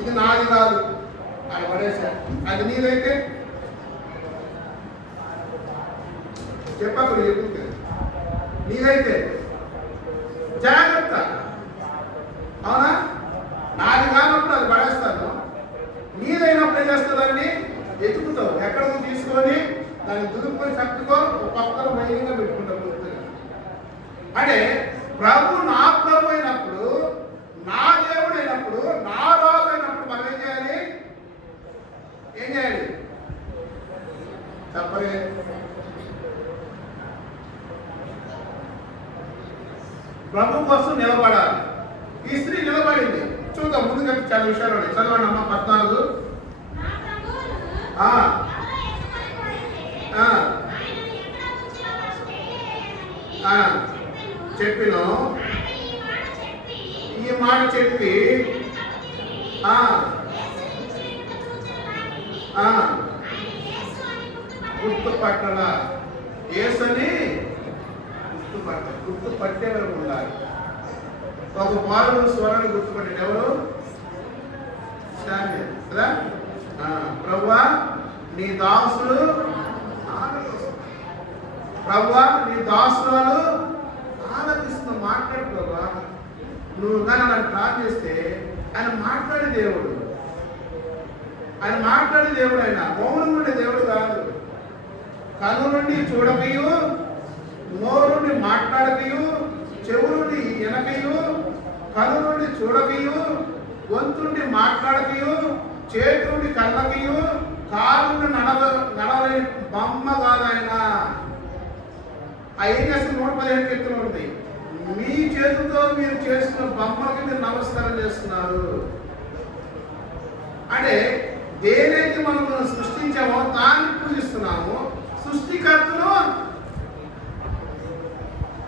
ఇది నాది కాదు అది పడేసా, అది నీదైతే చెప్పకు చెప్తుంది. నీదైతే జాగ్రత్త, అవునా? నాది కానప్పుడు అది పడేస్తాను, నీదైనప్పుడు ఏం చేస్తుందాన్ని ఎత్తుకుతావు, ఎక్కడికి తీసుకొని దాన్ని దులుపుకొని చక్కగా పక్కన మైనింగ్గా పెట్టుకుంటావు. అంటే ప్రభు నా ప్రభు అయినప్పుడు, నా దేవుడు అయినప్పుడు, నా రాజు అయినప్పుడు మనం ఏం చేయాలి? ఏం చేయాలి చెప్పలే? ప్రభు కోసం నిలబడాలి. ఈ స్త్రీ నిలబడింది. చూద్దాం ముందుగా చాలా విషయాలు ఉన్నాయి. చదవండి అమ్మ 14. చెప్పిన ఈ మాట చెప్పి గుర్తుపట్టాల యేసుని గుర్తుపట్టే వరకు ఉండాలి. ఒక బాలు స్వరాన్ని గుర్తుపట్టాడు ఎవరు? కదా. ప్రభువా నీ దాసులు, ప్రభువా నీ దాసురాలు ఆలపిస్తున్న మాట్లాడు ప్రభువా. నువ్వు కానీ నన్ను ప్రార్థన చేస్తే ఆయన మాట్లాడే దేవుడు, ఆయన మాట్లాడే దేవుడు, ఆయన మౌనం ఉండే దేవుడు కాదు. కను నుండి చూడకయు, నోరు నుండి మాట్లాడకయు, చెవు నుండి ఎనకయు, కను నుండి చూడకయు, గొంతు నుండి మాట్లాడకయు, చేతి నుండి కళ్ళకయు, కాలు నుండి నడవలేని బొమ్మ కాదు ఆయన. ఏం చేస్తున్న 115 కీర్తనలు ఉంది. మీ చేతితో మీరు చేస్తున్న బొమ్మలకి మీరు నమస్కారం చేస్తున్నారు. అంటే దేనైతే మనం సృష్టించామో దాన్ని పూజిస్తున్నాము. సృష్టికర్తను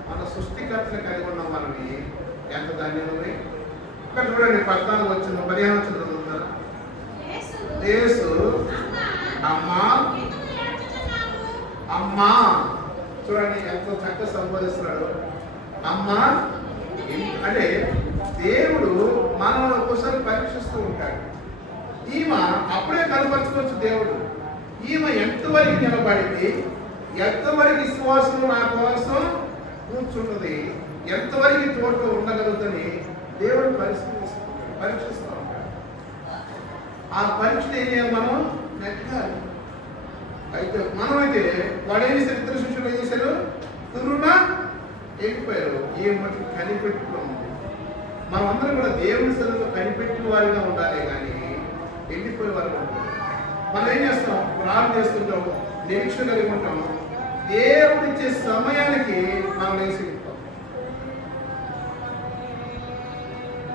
మన సృష్టికర్తను కలిగి ఉన్నాం. మనని ఎంత ధన్యమే. ఇక్కడ చూడండి 14 వచ్చింది, 15 వచ్చింది చదువుతారా? యేసు అమ్మా అమ్మా, చూడండి ఎంతో చక్కగా సంబోధిస్తున్నాడు. అమ్మా అంటే దేవుడు మనల్ని ఒక్కోసారి పరీక్షిస్తూ ఉంటాడు. ఈమె అప్పుడే కనపరచుకోవచ్చు దేవుడు. ఈమె ఎంతవరకు నిలబడింది, ఎంతవరకు విశ్వాసం నా కోసం కూర్చున్నది, ఎంతవరకు తోటలో ఉండగలుగుతుంది దేవుడు పరీక్షిస్తూ ఉంటాడు. ఆ పరీక్షను ఏం చేయాలి? మనం నెగ్గాలి. అయితే మనమైతే వాడు ఏం చేశారు? ఇద్దరు శిష్యులు ఏం చేశారు? తురున ఎగిపోయారు. ఏ మట్టి కనిపెట్టుకున్నాం. మనం అందరం కూడా దేవుని సన్నిధిలో కనిపెట్టిన వారిగా ఉండాలి, కానీ ఎండిపోయే వారు మనం ఏం చేస్తాం? ప్రార్థన చేస్తుంటాం, నిరీక్షణ కలిగి ఉంటాం. దేవుడిచ్చే సమయానికి మనం వేసిస్తాం.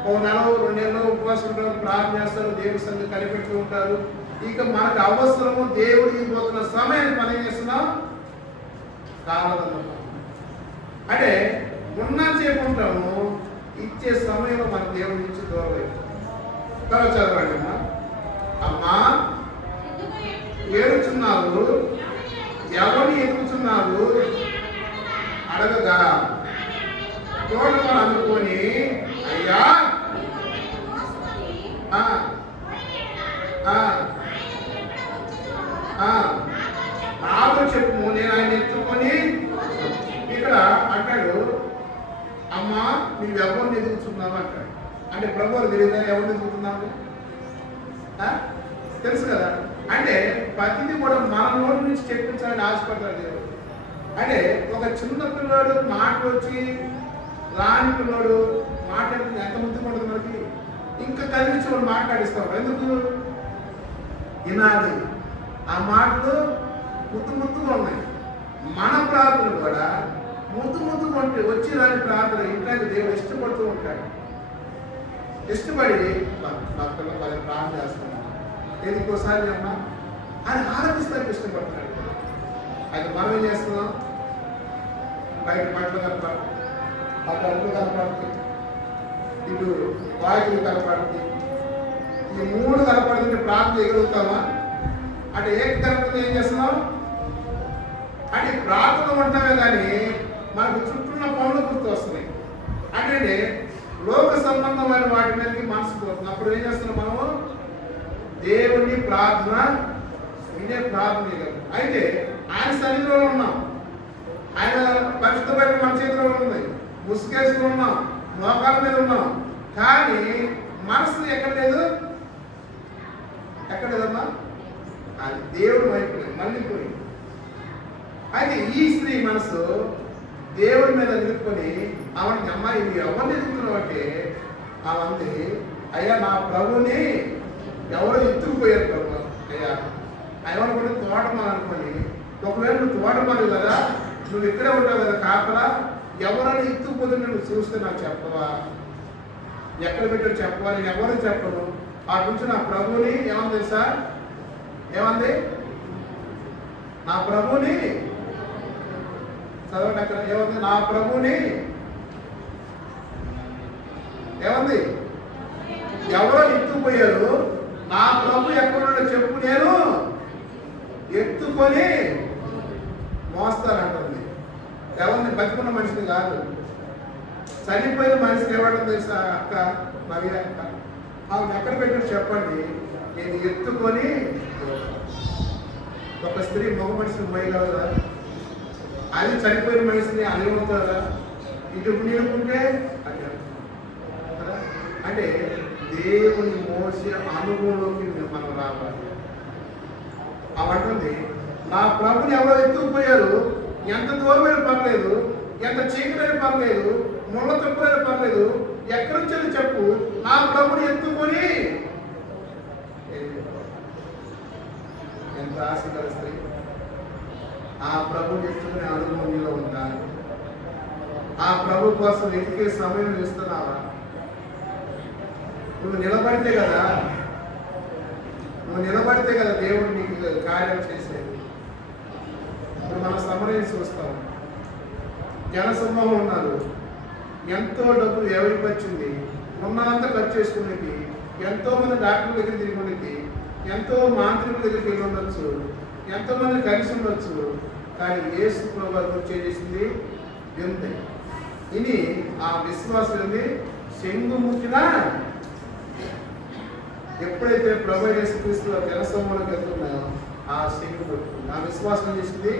ఓ 1-2 నెలలు ఉపవాసం ఉంటారు, ప్రార్థన చేస్తారు, దేవుడి సన్నిధి కనిపెడుతూ ఉంటారు. ఇక మనకు అవసరము దేవుడు ఇవ్వబోతున్న సమయాన్ని మనం ఏం చేస్తున్నాం? కావాలన్నమాట. అంటే ఉన్నసేపు ఉంటాము, ఇచ్చే సమయంలో మన దేవుడి నుంచి దూరం అవుతాం. తర్వాత చదవండి అమ్మా. అమ్మా ఏడుచున్నావు, ఎవరిని ఎదుగుతున్నావు అడగగా తోటను అనుకొని అయ్యా నాతో చెప్పు, నేను ఆయన ఎత్తుకొని. ఇక్కడ అంటాడు తెలియదా ఎవరిని ఎదుగుతున్నాము? తెలుసు కదా. అంటే ప్రతిదీ కూడా మన నోటి నుంచి చెప్పించాలని ఆశపడతాడు దేవుడు. అంటే ఒక చిన్న పిల్లోడు మాట వచ్చి రాని పిల్లోడు మాట్లాడుతుంది ఎంత ముద్దు పడుతుంది మనకి, ఇంకా కదిలించి వాళ్ళు మాట్లాడిస్తాం. ఎందుకు? వినాలి. ఆ మాటలు ముద్దుగా ఉన్నాయి. మన ప్రార్థనలు కూడా ముద్దుగా ఉంటే వచ్చి రాని ప్రార్థన ఇంట్లో దేవుడు ఇష్టపడుతూ ఉంటాడు. ఇష్టపడి నా పిల్లలు వాళ్ళని ప్రార్థన చేస్తున్నాను ఎందుకోసారి అమ్మా ఆయన ఆరాధిస్తానికి ఇష్టపడుతున్నాడు. అయితే మనం ఏం చేస్తున్నాం? బయట బట్టలు కనపడుతుంది, అటు అడుగులు కనపడుతుంది, ఇటు వాయువులు కనపడుతుంది. ఈ మూడు కనపడుతుంటే ప్రార్థన చేయగలుగుతామా? అంటే కనపడితే ఏం చేస్తున్నాం? అంటే ప్రార్థన ఉంటామే కానీ మనకు చుట్టూన్న పనులు గుర్తు వస్తున్నాయి. అంటే లోక సంబంధమైన వాటి మీదకి మనసు పోతుంది. అప్పుడు ఏం చేస్తున్నాం? మనము దేవుని ప్రార్థన వినే ప్రార్థన చేయగలం. అయితే ఆయన సన్నిధిలో ఉన్నాం, ఆయన పరిశుద్ధమైన మన చేతిలో ఉంది, ముసుగేసుకుని ఉన్నాం, మోకాల మీద ఉన్నాం, కానీ మనసు ఎక్కడ లేదు? ఎక్కడ లేదమ్మా? అది దేవుడు వైపు మళ్ళీ పోయి. అయితే ఈ స్త్రీ మనసు దేవుడి మీద నిలుపుకొని ఆమెకి, అమ్మాయి మీరు ఎవరిని ఎదుగుతున్నావు అంటే ఆమె అయ్యా నా ప్రభుని ఎవరో ఎత్తుకుపోయారు ప్రభు. అయ్యా ఆయన కూడా తోటమని అనుకోని, ఒకవేళ నువ్వు తోటమని కదా, నువ్వు ఇక్కడే ఉంటావు కదా కాపలా, ఎవరైనా ఎత్తుకుపోతే నువ్వు చూస్తే నాకు చెప్పవా? ఎక్కడ పెట్టారు చెప్పవా? నేను ఎవరు చెప్పను. ఆ నుంచి నా ప్రభుని ఏమంది తెలుసా? ఏమంది? నా ప్రభుని చదవండి అక్కడ ఏమంది? నా ప్రభుని ఏమంది? ఎవరో ఎత్తుకుపోయారు, నా ప్రభు ఎక్కడున్నాడో చెప్పు, నేను ఎత్తుకొని మోస్తానంటుంది. ఎవరిని? బతికున్న మనిషిని కాదు, చనిపోయిన మనిషిని. ఏమంటుంది తెలుసా అక్క మరి అక్క? ఆమె ఎక్కడ పెట్టారు చెప్పండి, నేను ఎత్తుకొని. ఒక స్త్రీ మగ మనిషిని మోయగలరా? అది చనిపోయిన మనిషిని అనుకుంటారా? ఇటు నిలుపుకుంటే అంటే దేవుని మోసే అనుభవంలోకి మనం రావాలి. అవంటుంది నా ప్రభుని ఎవరో ఎత్తుకుపోయారు, ఎంత దూరమైన పర్లేదు, ఎంత చీకటైన పర్లేదు, ముళ్ళ తప్పులైన పర్లేదు, ఎక్కడి నుంచి చెప్పు, నా ప్రభుని ఎత్తుకొని. ఎంత ఆశ స్త్రీ! ఆ ప్రభుని ఎత్తుకునే అనుభవంలో ఉందా? ఆ ప్రభు కోసం వెతికే సమయం ఇస్తున్నావా? నువ్వు నిలబడితే కదా, దేవుడు నీకు కార్యం చేసేది. ఇప్పుడు మన సమరయం చూస్తాం, జనసమూహం ఉన్నారు, ఎంతో డబ్బులు ఎవరికి వచ్చింది, ఉన్నదంతా ఖర్చు చేసుకునేది, ఎంతో మంది డాక్టర్ల దగ్గర తిరిగి, ఎంతో మాంత్రికుల దగ్గరికి వెళ్ళి ఉండొచ్చు, ఎంతో మంది కలిసి ఉండొచ్చు, కానీ యేసు ప్రభువు చేసింది వింతే. ఇది ఆ విశ్వాసం శంగు ముట్టిన ఎప్పుడైతే ప్రభు యేసు క్రీస్తులో జనసమూహంలోకి వెళ్తున్నాయో ఆ శంగు పట్టుకుంది. ఆ విశ్వాసం చేసింది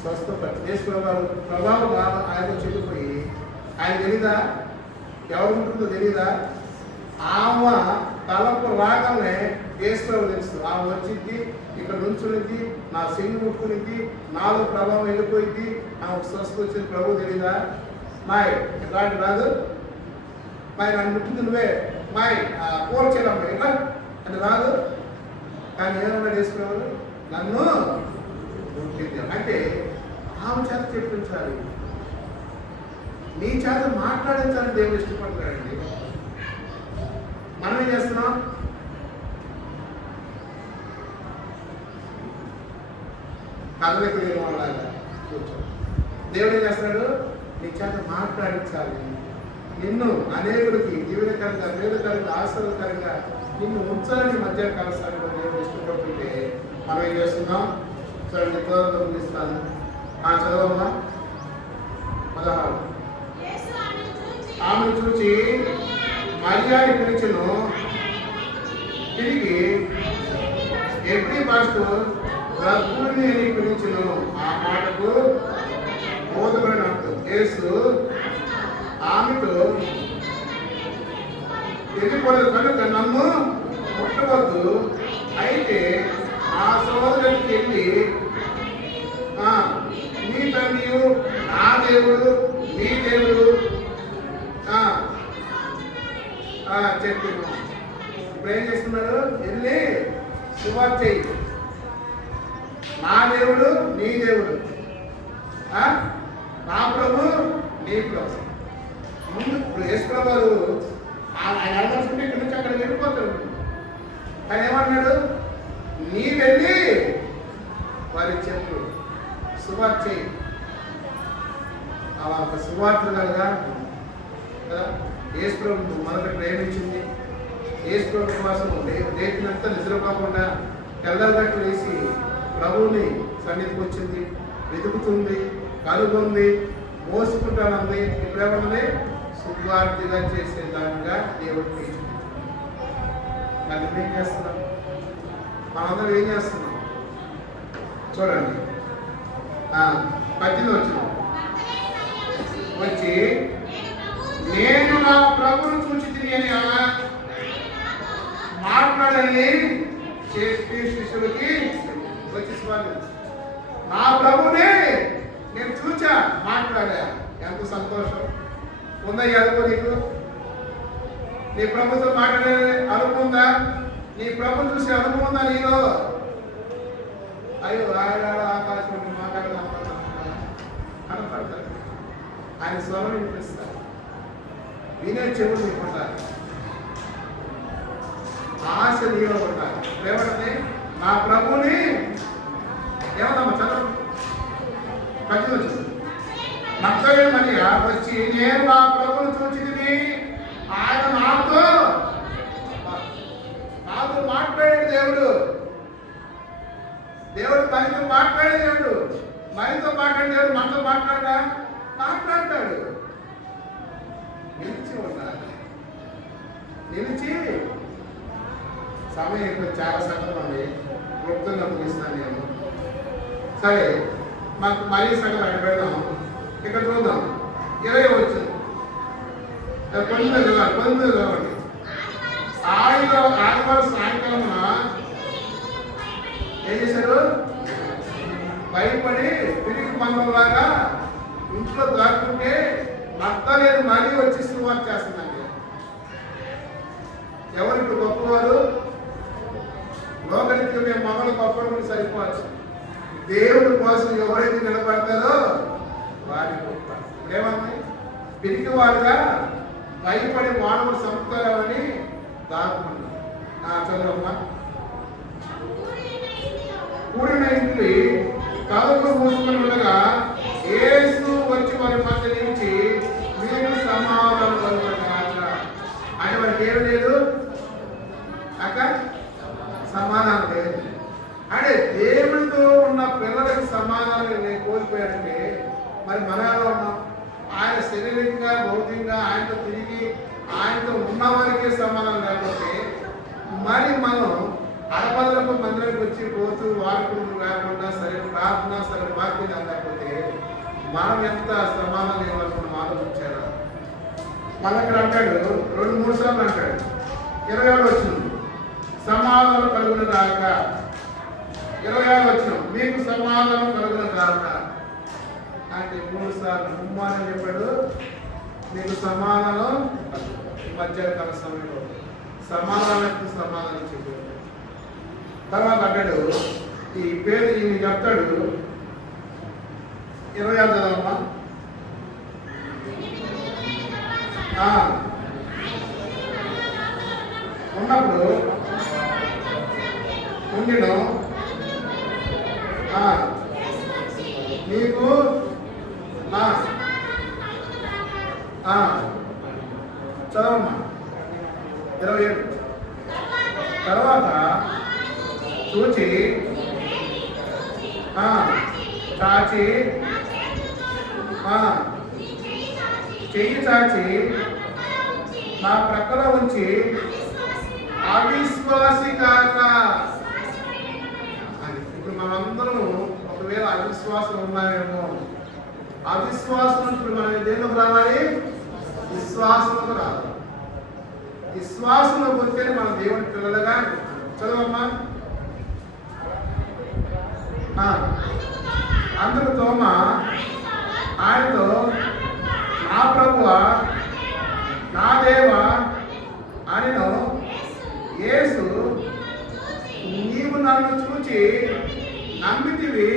స్వస్థపడి యేసు ప్రభావం ఆయనతో చెల్లిపోయి, ఆయన తెలీదా ఎవరు ఉంటుందో తెలీదా? ఆమె తలపు రాగానే యేసు తెలుసు. ఆమె వచ్చింది, ఇక్కడ నుంచునింది, నా శంగు ముట్టుకునింది, నాలో ప్రభావం వెళ్ళిపోయింది, ఆమెకు స్వస్థ వచ్చింది. ప్రభు తెలీదా? మాయ్ ఎట్లాంటి రాదు, మాయ్ నన్ను ముట్టింది నువ్వే, మాయ్ పోల్చేలమ్మా ఇట్లా అని రాదు. కానీ ఏమన్నాడు వేసుకునేవాడు? నన్ను ముట్టింది అంటే ఆమె చేత చెప్పించాలి, నీ చేత మాట్లాడించాలని దేవుడు ఇష్టపడతాడండి. మనం ఏం చేస్తున్నాం? కళ్ళకి లేని వాళ్ళగా కూర్చో. దేవుడు ఏం చేస్తున్నాడు? నీ చేత మాట్లాడించాలి, నిన్ను అనేకుడికి జీవనకరంగా, మేలుకరంగా, ఆశ్చర్యకరంగా నిన్ను ఉంచాలని మధ్య కలసాలను దేవుడు ఇష్టపడుతుంటే మనం ఏం చేస్తున్నాం? చూడండి, గౌరవిస్తాను. చదవమ్మా 16. ఆమెను చూచి మరియాని పిలిచెను, తిరిగి ఎవ్రీ భాషతో ప్రభువుని అని పిలిచెను. ఆ మాటకు బోధపడినట్టు యేసు ఆమెతో వెళ్ళిపోలేదు కనుక నన్ను ముట్టవద్దు. అయితే ఆ సోదరుడికి వెళ్ళి నీ తండ్రియు నా దేవుడు నీ దేవుడు చెప్పాను. ఇప్పుడు ఏం చేస్తున్నాడు? వెళ్ళి సువార్త చెయ్యి. నా దేవుడు నీ దేవుడు, నా ప్రభు నీ ప్రభు. ముందు ఇప్పుడు యేసు వారు ఆయన అడగాల్సింటే ఇక్కడి నుంచి అక్కడ వెళ్ళిపోతాడు. ఆయన ఏమన్నాడు? నీ వెళ్ళి వారికి చెప్పు, సువార్త చెయ్యి. అలా ఒక సువార్త కదా. యేసు ప్రభు మనకు ప్రేమించింది. యేసు ప్రభు కోసం లేచినంతా నిద్రపోకుండా తెల్లగట్టు వేసి ప్రభువుని సన్నిధికి వచ్చింది, వెతుకుతుంది, కనుగొంది, మోసుకుంటానంది. ఇప్పుడేమన్నది? సువార్తిగా చేసేదానిగా దేవుడికి. మరి ఏం చేస్తున్నాం? మనందరం ఏం చేస్తున్నాం చూడండి. 18 వచ్చినాం. వచ్చి నేను నా ప్రభువును చూచి తిని అని మాట్లాడని చెప్పి శిష్యులకి వచ్చి స్వామి నా ప్రభునే నేను చూచా, మాట్లాడా. ఎంత సంతోషం ఉందయ్యా అనుకో. నీకు నీ ప్రభుతో మాట్లాడే అనుభవం ఉందా? నీ ప్రభు చూసే అనుభవం ఉందా నీలో? అయ్యో ఆకాశం మాట్లాడదాం కనపడతారు. ఆయన స్వరం వినిపిస్తారు. వినే చెవులు వినుకుంటారు. ఆశ నీలో ఉంటారు. ఏమంటే నా ప్రభుని ఏమన్నా చదువు 18 వచ్చింది. మత్తయి మరియా వచ్చి నేను నా ప్రభుని చూచితిని, ఆయన నాతో మాట్లాడే దేవుడు. దేవుడు మనతో మాట్లాడే దేవుడు. మనతో మాట్లాడే దేవుడు మనతో మాట్లాడతాడు. నిలిచి ఉండాలి. నిలిచి సమయం ఇప్పుడు చాలా సగం అండి. క్లుప్తంగా ముగిస్తాను నేను. సరే, మాకు మరీ సగం అక్కడ పెడదాం. ఇక్కడ చూద్దాం. 20 వచ్చింది. 19 కాబట్టి ఆదివారం సాయంకాలం ఏం చేశారు? భయపడి తిరిగి మందంలాగా ఇంట్లో దాక్కుంటే భర్త లేదు మరీ వచ్చి సువార్త చేస్తుందండి. ఎవరికి గొప్పవారు? లోకరికి మేము మమ్మల్ని గొప్పవారు సరిపోవచ్చు. దేవుడి కోసం ఎవరైతే నిలబడతారో వారి గొప్ప. ఏమన్నాయి? పిరికి వారుగా భయపడి మానవులు చంపుతారని దాక్కున్నారు. చదువమ్మా. కూడిన ఇంటి కథకు మూసుకొని ఉండగా యేసు వచ్చి వారి మధ్య నుంచి మీరు సమాధానం కలుగుతారు. ఆయన వారికి ఏమి లేదు అక్క, సమాధానం లేదు. అంటే దేవుడితో ఉన్న పిల్లలకి సమాధానం కోల్పోయాడంటే మరి మనం ఎలా ఉన్నాం? ఆయన శారీరకంగా భౌతికంగా ఆయనతో తిరిగి ఆయనతో ఉన్న వారికే సమాధానం లేకపోతే మరి మనం అరపదలకు మందిరానికి వచ్చి పోతూ వాడుకుంటూ లేకుండా సరే ప్రార్థన సరే వాక్యం అందకపోతే మనం ఎంత సమాధానం ఇవ్వాలని ఆలోచించారా? మళ్ళీ అక్కడ అంటాడు 2-3 సార్లు అంటాడు. 26 వచ్చింది. సమాధానం కలుగున దాక. 26 వచ్చినాం. మీకు సమాధానం కలుగున దాక అంటే 3 సార్లు ముమ్మాని చెప్పాడు. మీకు సమాధానం మధ్యాహ్నకాల సమయంలో సమాధానానికి సమాధానం చెప్పాడు. తర్వాత అంటాడు ఈ పేరు ఈయన చెప్తాడు. 26 చదవమ్మా. ఉన్నప్పుడు ఉండిను నీకు చదవమ్మా. 27 తర్వాత చూచి చాచి చెయ్యి చాచి నా ప్రక్కన ఉంచి అవిశ్వాసి కాక. ఇప్పుడు మనందరం ఒకవేళ అవిశ్వాసం ఉన్నాయేమో, అవిశ్వాసం ఇప్పుడు మనం దేనికి రావాలి? విశ్వాసంలో రావాలి. విశ్వాసంలో పొందితేనే మన దేవుని పిల్లలుగా చదవమ్మా. అందుకు తోమ ఆయనతో, నా ప్రభువా నా దేవా అనిను. యేసు, నీవు నన్ను చూచి నమ్మితివి,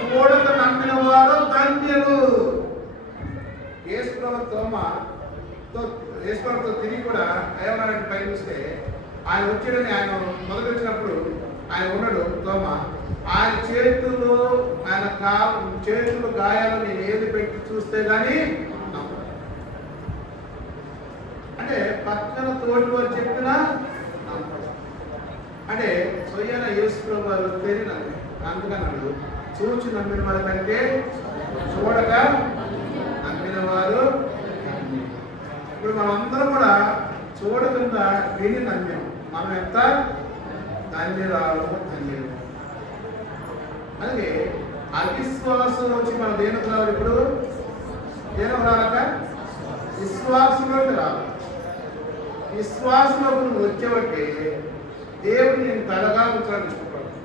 చూడక నమ్మిన వారు ధన్యులు. యేసు ప్రభు యేసుతో తిరిగి కూడా ఏమన్నారంటే పైన చూస్తే, ఆయన వచ్చాడని, ఆయన మొదలు వచ్చినప్పుడు ఆయన ఉన్నాడు తోమ. ఆయన చేతులు గాయాలు నేను ఏది పెట్టి చూస్తే కానీ అంటే పక్కన తోటి వారు చెప్పినా అంటే స్వయాన యేసు ప్రభు వారు తెలియదు. అందుకన్నాడు, చూచి నమ్మిన వారి కంటే చూడక నమ్మిన వారు. ఇప్పుడు మనం అందరం కూడా చూడకుండా విని నమ్మాం. మనం ఎంత ధన్యురాలు ధన్యులు. అలాగే అవిశ్వాసం వచ్చి మనం దేనికి రావాలి? ఇప్పుడు దేనికి రాలక విశ్వాసంలోకి రావాలి. విశ్వాసంలోకి నువ్వు వచ్చేవాటి దేవుడు నేను తలగా ఉంచాలని ఇష్టపడుతున్నాను.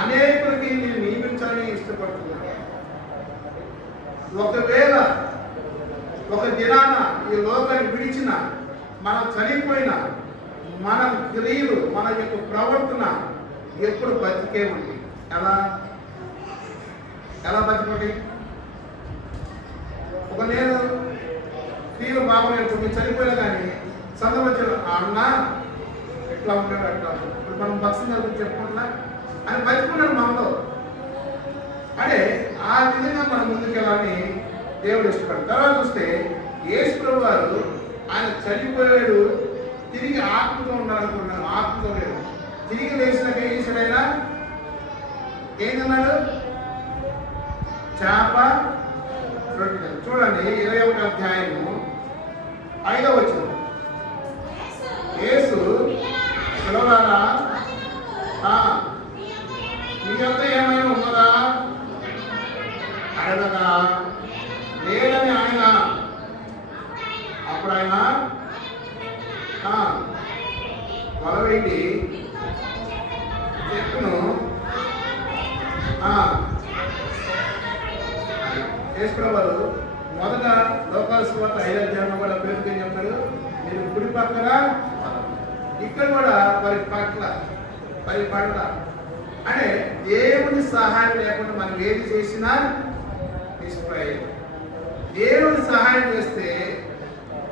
అనేకులకి నేను నియమించాలని ఇష్టపడుతున్నాను. ఒకవేళ ఒక దినాన ఈ లోకాన్ని విడిచిన, మనం చనిపోయిన, మన క్రియలు, మన యొక్క ప్రవర్తన ఎప్పుడు బతికే ఉంది. ఎలా బతికోండి? ఒక నేను క్రియలు బాగోలేదు, మీరు చనిపోయినా కానీ సందర్భం అన్న ఎట్లా ఉంటాడు అట్లా. ఇప్పుడు మనం భక్తి గురించి చెప్పుకుంటున్నా ఆయన బతికున్నాడు మనలో. అంటే ఆ విధంగా మనం ముందుకెళ్ళాలని దేవుడు ఇష్టపడతాడు. తర్వాత చూస్తే యేసు ప్రభు వారు ఆయన చనిపోయాడు, తిరిగి ఆత్మతో ఉండాలనుకున్నాడు. ఆత్మతో లేదు, తిరిగి లేచినాక ఏం చేశాడు ఆయన? ఏంటన్నాడు? చేప రొట్టె. చూడండి 21వ అధ్యాయము 5వ వచనం. యేసు, పిల్లలారా మీ యొక్క ఏమైనా ఉన్నదా అడగగా లేదని ఆయన. అప్పుడు ఆయన వలవేటి చెప్పును యేసుప్రభువు మొదట లోకాల సువార్త 5వ అధ్యాయంలో కూడా పేరుకి ఏం చెప్తాడు? మీరు గుడి పక్కన, ఇక్కడ కూడా వారి పట్ల అంటే దేవుని సహాయం లేకుండా మనం ఏది చేసినా నిష్ప్రయోజనం. దేవుని సహాయం చేస్తే,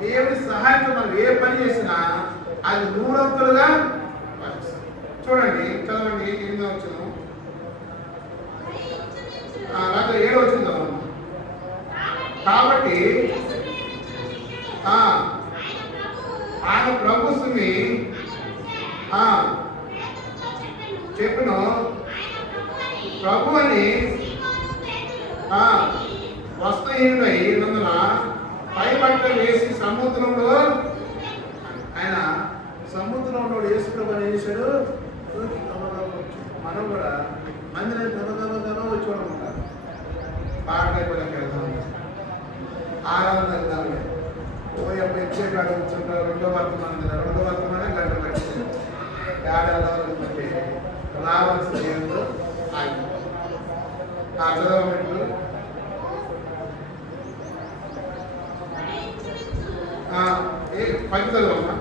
దేవుని సహాయంతో మనం ఏ పని చేసినా అది నూరంతులుగా చూడండి. చదవండి 8వ వచనం, నాకు 7వ వచనం చదవండి. కాబట్టి ఆయన ప్రభుత్వమి చెప్పును, ప్రభు అని వస్త్రహీనుడై నందున పై బట్ట వేసి సముద్రంలో, ఆయన సముద్రంలో యేసు ప్రభు అని చేశాడు. మనం కూడా మందిరం గబగబా వచ్చి పాట అయిపోయాక వెళ్తాం, ఆరాధన వెళ్తాము. అప్పుడు ఇచ్చే కాడ కూర్చుంటారు. రెండో వర్తమానే గంట పట్టింది. ఏడాది రావాల్సిన దేవుడు ఆయన చదవమంటూ పది చదవమ్మా.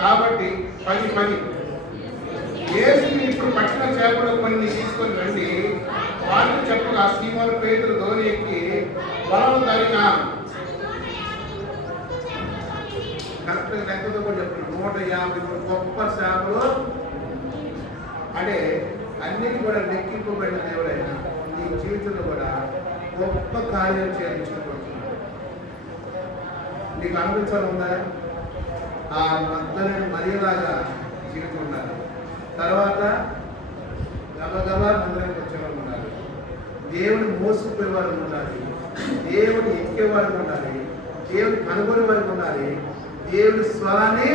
కాబట్టి 10 యేసుని ఇప్పుడు పట్టిన చేపలు కొన్ని తీసుకొని రండి. వాళ్ళు చెప్పగా సీమోను పేతురు ధోని ఎక్కి వలలు తగిన కరెక్ట్గా లెక్కతో కూడా చెప్పారు 153 గొప్ప చేపలు. అంటే అన్నిటి కూడా లెక్కింపబడిన దేవుడైనా నీ జీవితంలో కూడా గొప్ప కార్యం చేయించుకుంటున్నాడు. నీకు అనిపించాలందా? ఆ మధ్యలో మరియలాగా జీవితం ఉండాలి. తర్వాత గబగబా మందిరానికి వచ్చేవాళ్ళు ఉండాలి. దేవుని మోసుకుపోయే వారు ఉండాలి. దేవుని ఎక్కేవారు ఉండాలి. దేవుని కనుగొనే వారికి ఉండాలి. దేవుని స్వరాన్ని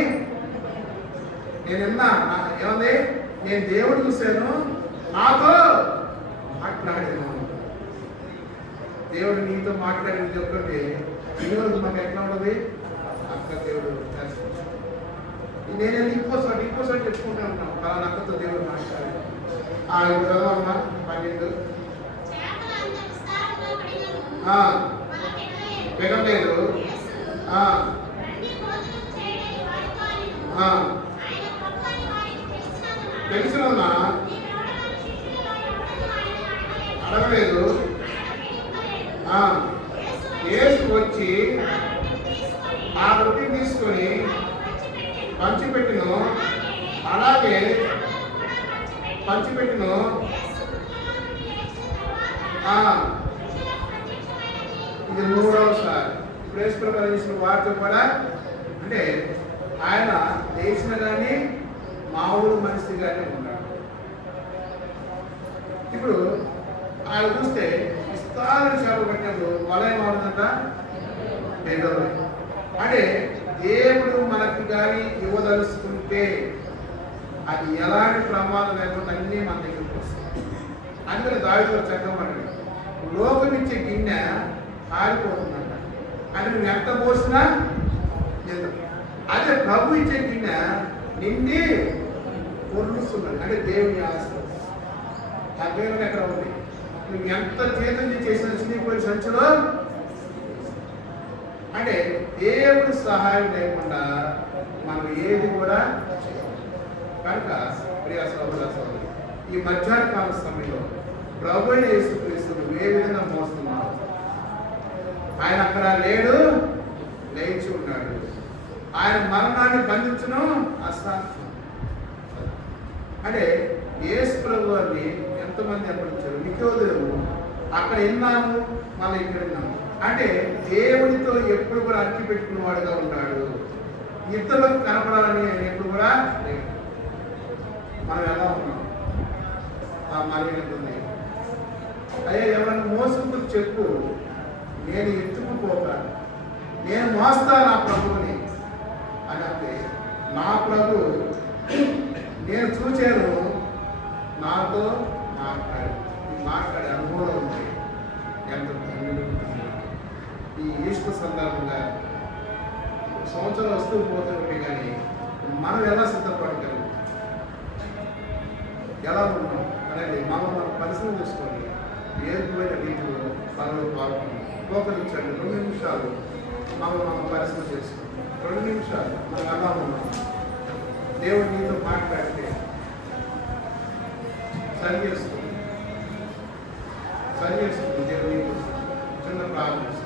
నేను ఏమంది? నేను దేవుడు చూశాను, నాతో మాట్లాడాను. దేవుడు నీతో మాట్లాడేది చెప్తుంటే ఈరోజు మాకు ఎట్లా ఉండదు? చక్కగా దేవుడు దర్శించాడు. నేను ఇంకోసారి చెప్పుకుంటూ ఉంటాను, పలానా అక్కతో దేవుడు మాట్లాడాడు. ఇప్పుడు చదవమ్మా 12. పెగలేదు. తెలిసినన్నా అడగలేదు. యేసు వచ్చి ఆ రొట్టెని తీసుకొని పంచిపెట్టును, అలాగే పంచిపెట్టును. ఇది 3వసారి. ఇప్పుడు యేసు ప్రభు చేసిన వారితో కూడా అంటే ఆయన చేసిన కానీ మామూలు మనిషిగానే ఉన్నాడు. ఇప్పుడు ఆయన చూస్తే విస్తారణ చేప పెట్టినప్పుడు వలయం అవుతుందంట బెంగళూరు. అంటే దేవుడు మనకి కానీ ఇవ్వదలుచుకుంటే అది ఎలాంటి ప్రమాదం లేకుండా అన్నీ మన దగ్గరికి వస్తాయి. అందుకని దావీదు చక్కమన్నాడు, లోకం ఇచ్చే గిన్నె కాలిపోతుందంట. అంటే నువ్వు ఎంత పోసినా అదే ప్రభు ఇచ్చే గిన్నె నిండి పొర్లుస్తున్నాడు. అంటే దేవుని ఆశ ఆ దేవుని ఎక్కడ ఉంది. నువ్వు ఎంత చేతం చేసిన చినిపోయిన సంచులో అంటే దేవుడి సహాయం లేకుండా మనం ఏది కూడా కనుక ప్రియ సోదర సోదరి, ఈ మధ్యాహ్న కాల సమయంలో ప్రభు అయిన యేసుక్రీస్తును ఏ విధంగా మోస్తున్నావు? ఆయన అక్కడ లేడు, లేచి ఉన్నాడు. ఆయన మరణాన్ని బంధించను అసాధ్యం. అంటే యేసు ప్రభు అని ఎంతమంది అప్పటించారు? నికోదేము అక్కడ విన్నాము, మళ్ళీ ఇక్కడ విన్నాము. అంటే దేవుడితో ఎప్పుడు కూడా అక్కి పెట్టుకున్న వాడుగా ఉన్నాడు. ఇతరులకు కనపడాలని ఎప్పుడు కూడా లేదు. మనం ఎలా ఉన్నాం? మనమేంటుంది? అయ్యా ఎవరైనా మోసుకు చెప్పు, నేను ఎత్తుకుపోక నేను మోస్తా నా ప్రభువుని అని అంటే, నా ప్రభు నేను చూచాను, నాతో మాట్లాడే అనుభవం ఉంది. ఎంత ఈ ఈస్టర్ సందర్భంగా సంవత్సరం వస్తూ పోతుంటే కానీ మనం ఎలా సిద్ధపడగలం, ఎలా ఉన్నాం అనేది మనం పరిశ్రమ చూసుకోండి. ఏర్పడిన రీతిలో పనులు పాల్గొన్నాం. పోకరించండి 2 నిమిషాలు మనం పరిశ్రమ చేసుకోండి. 2 నిమిషాలు మనం ఎలా ఉన్నాం? దేవుడు నీతో మాట్లాడితే సరి చేసుకుంది దేవుడు నీకు చిన్న ప్రాబ్లమ్స్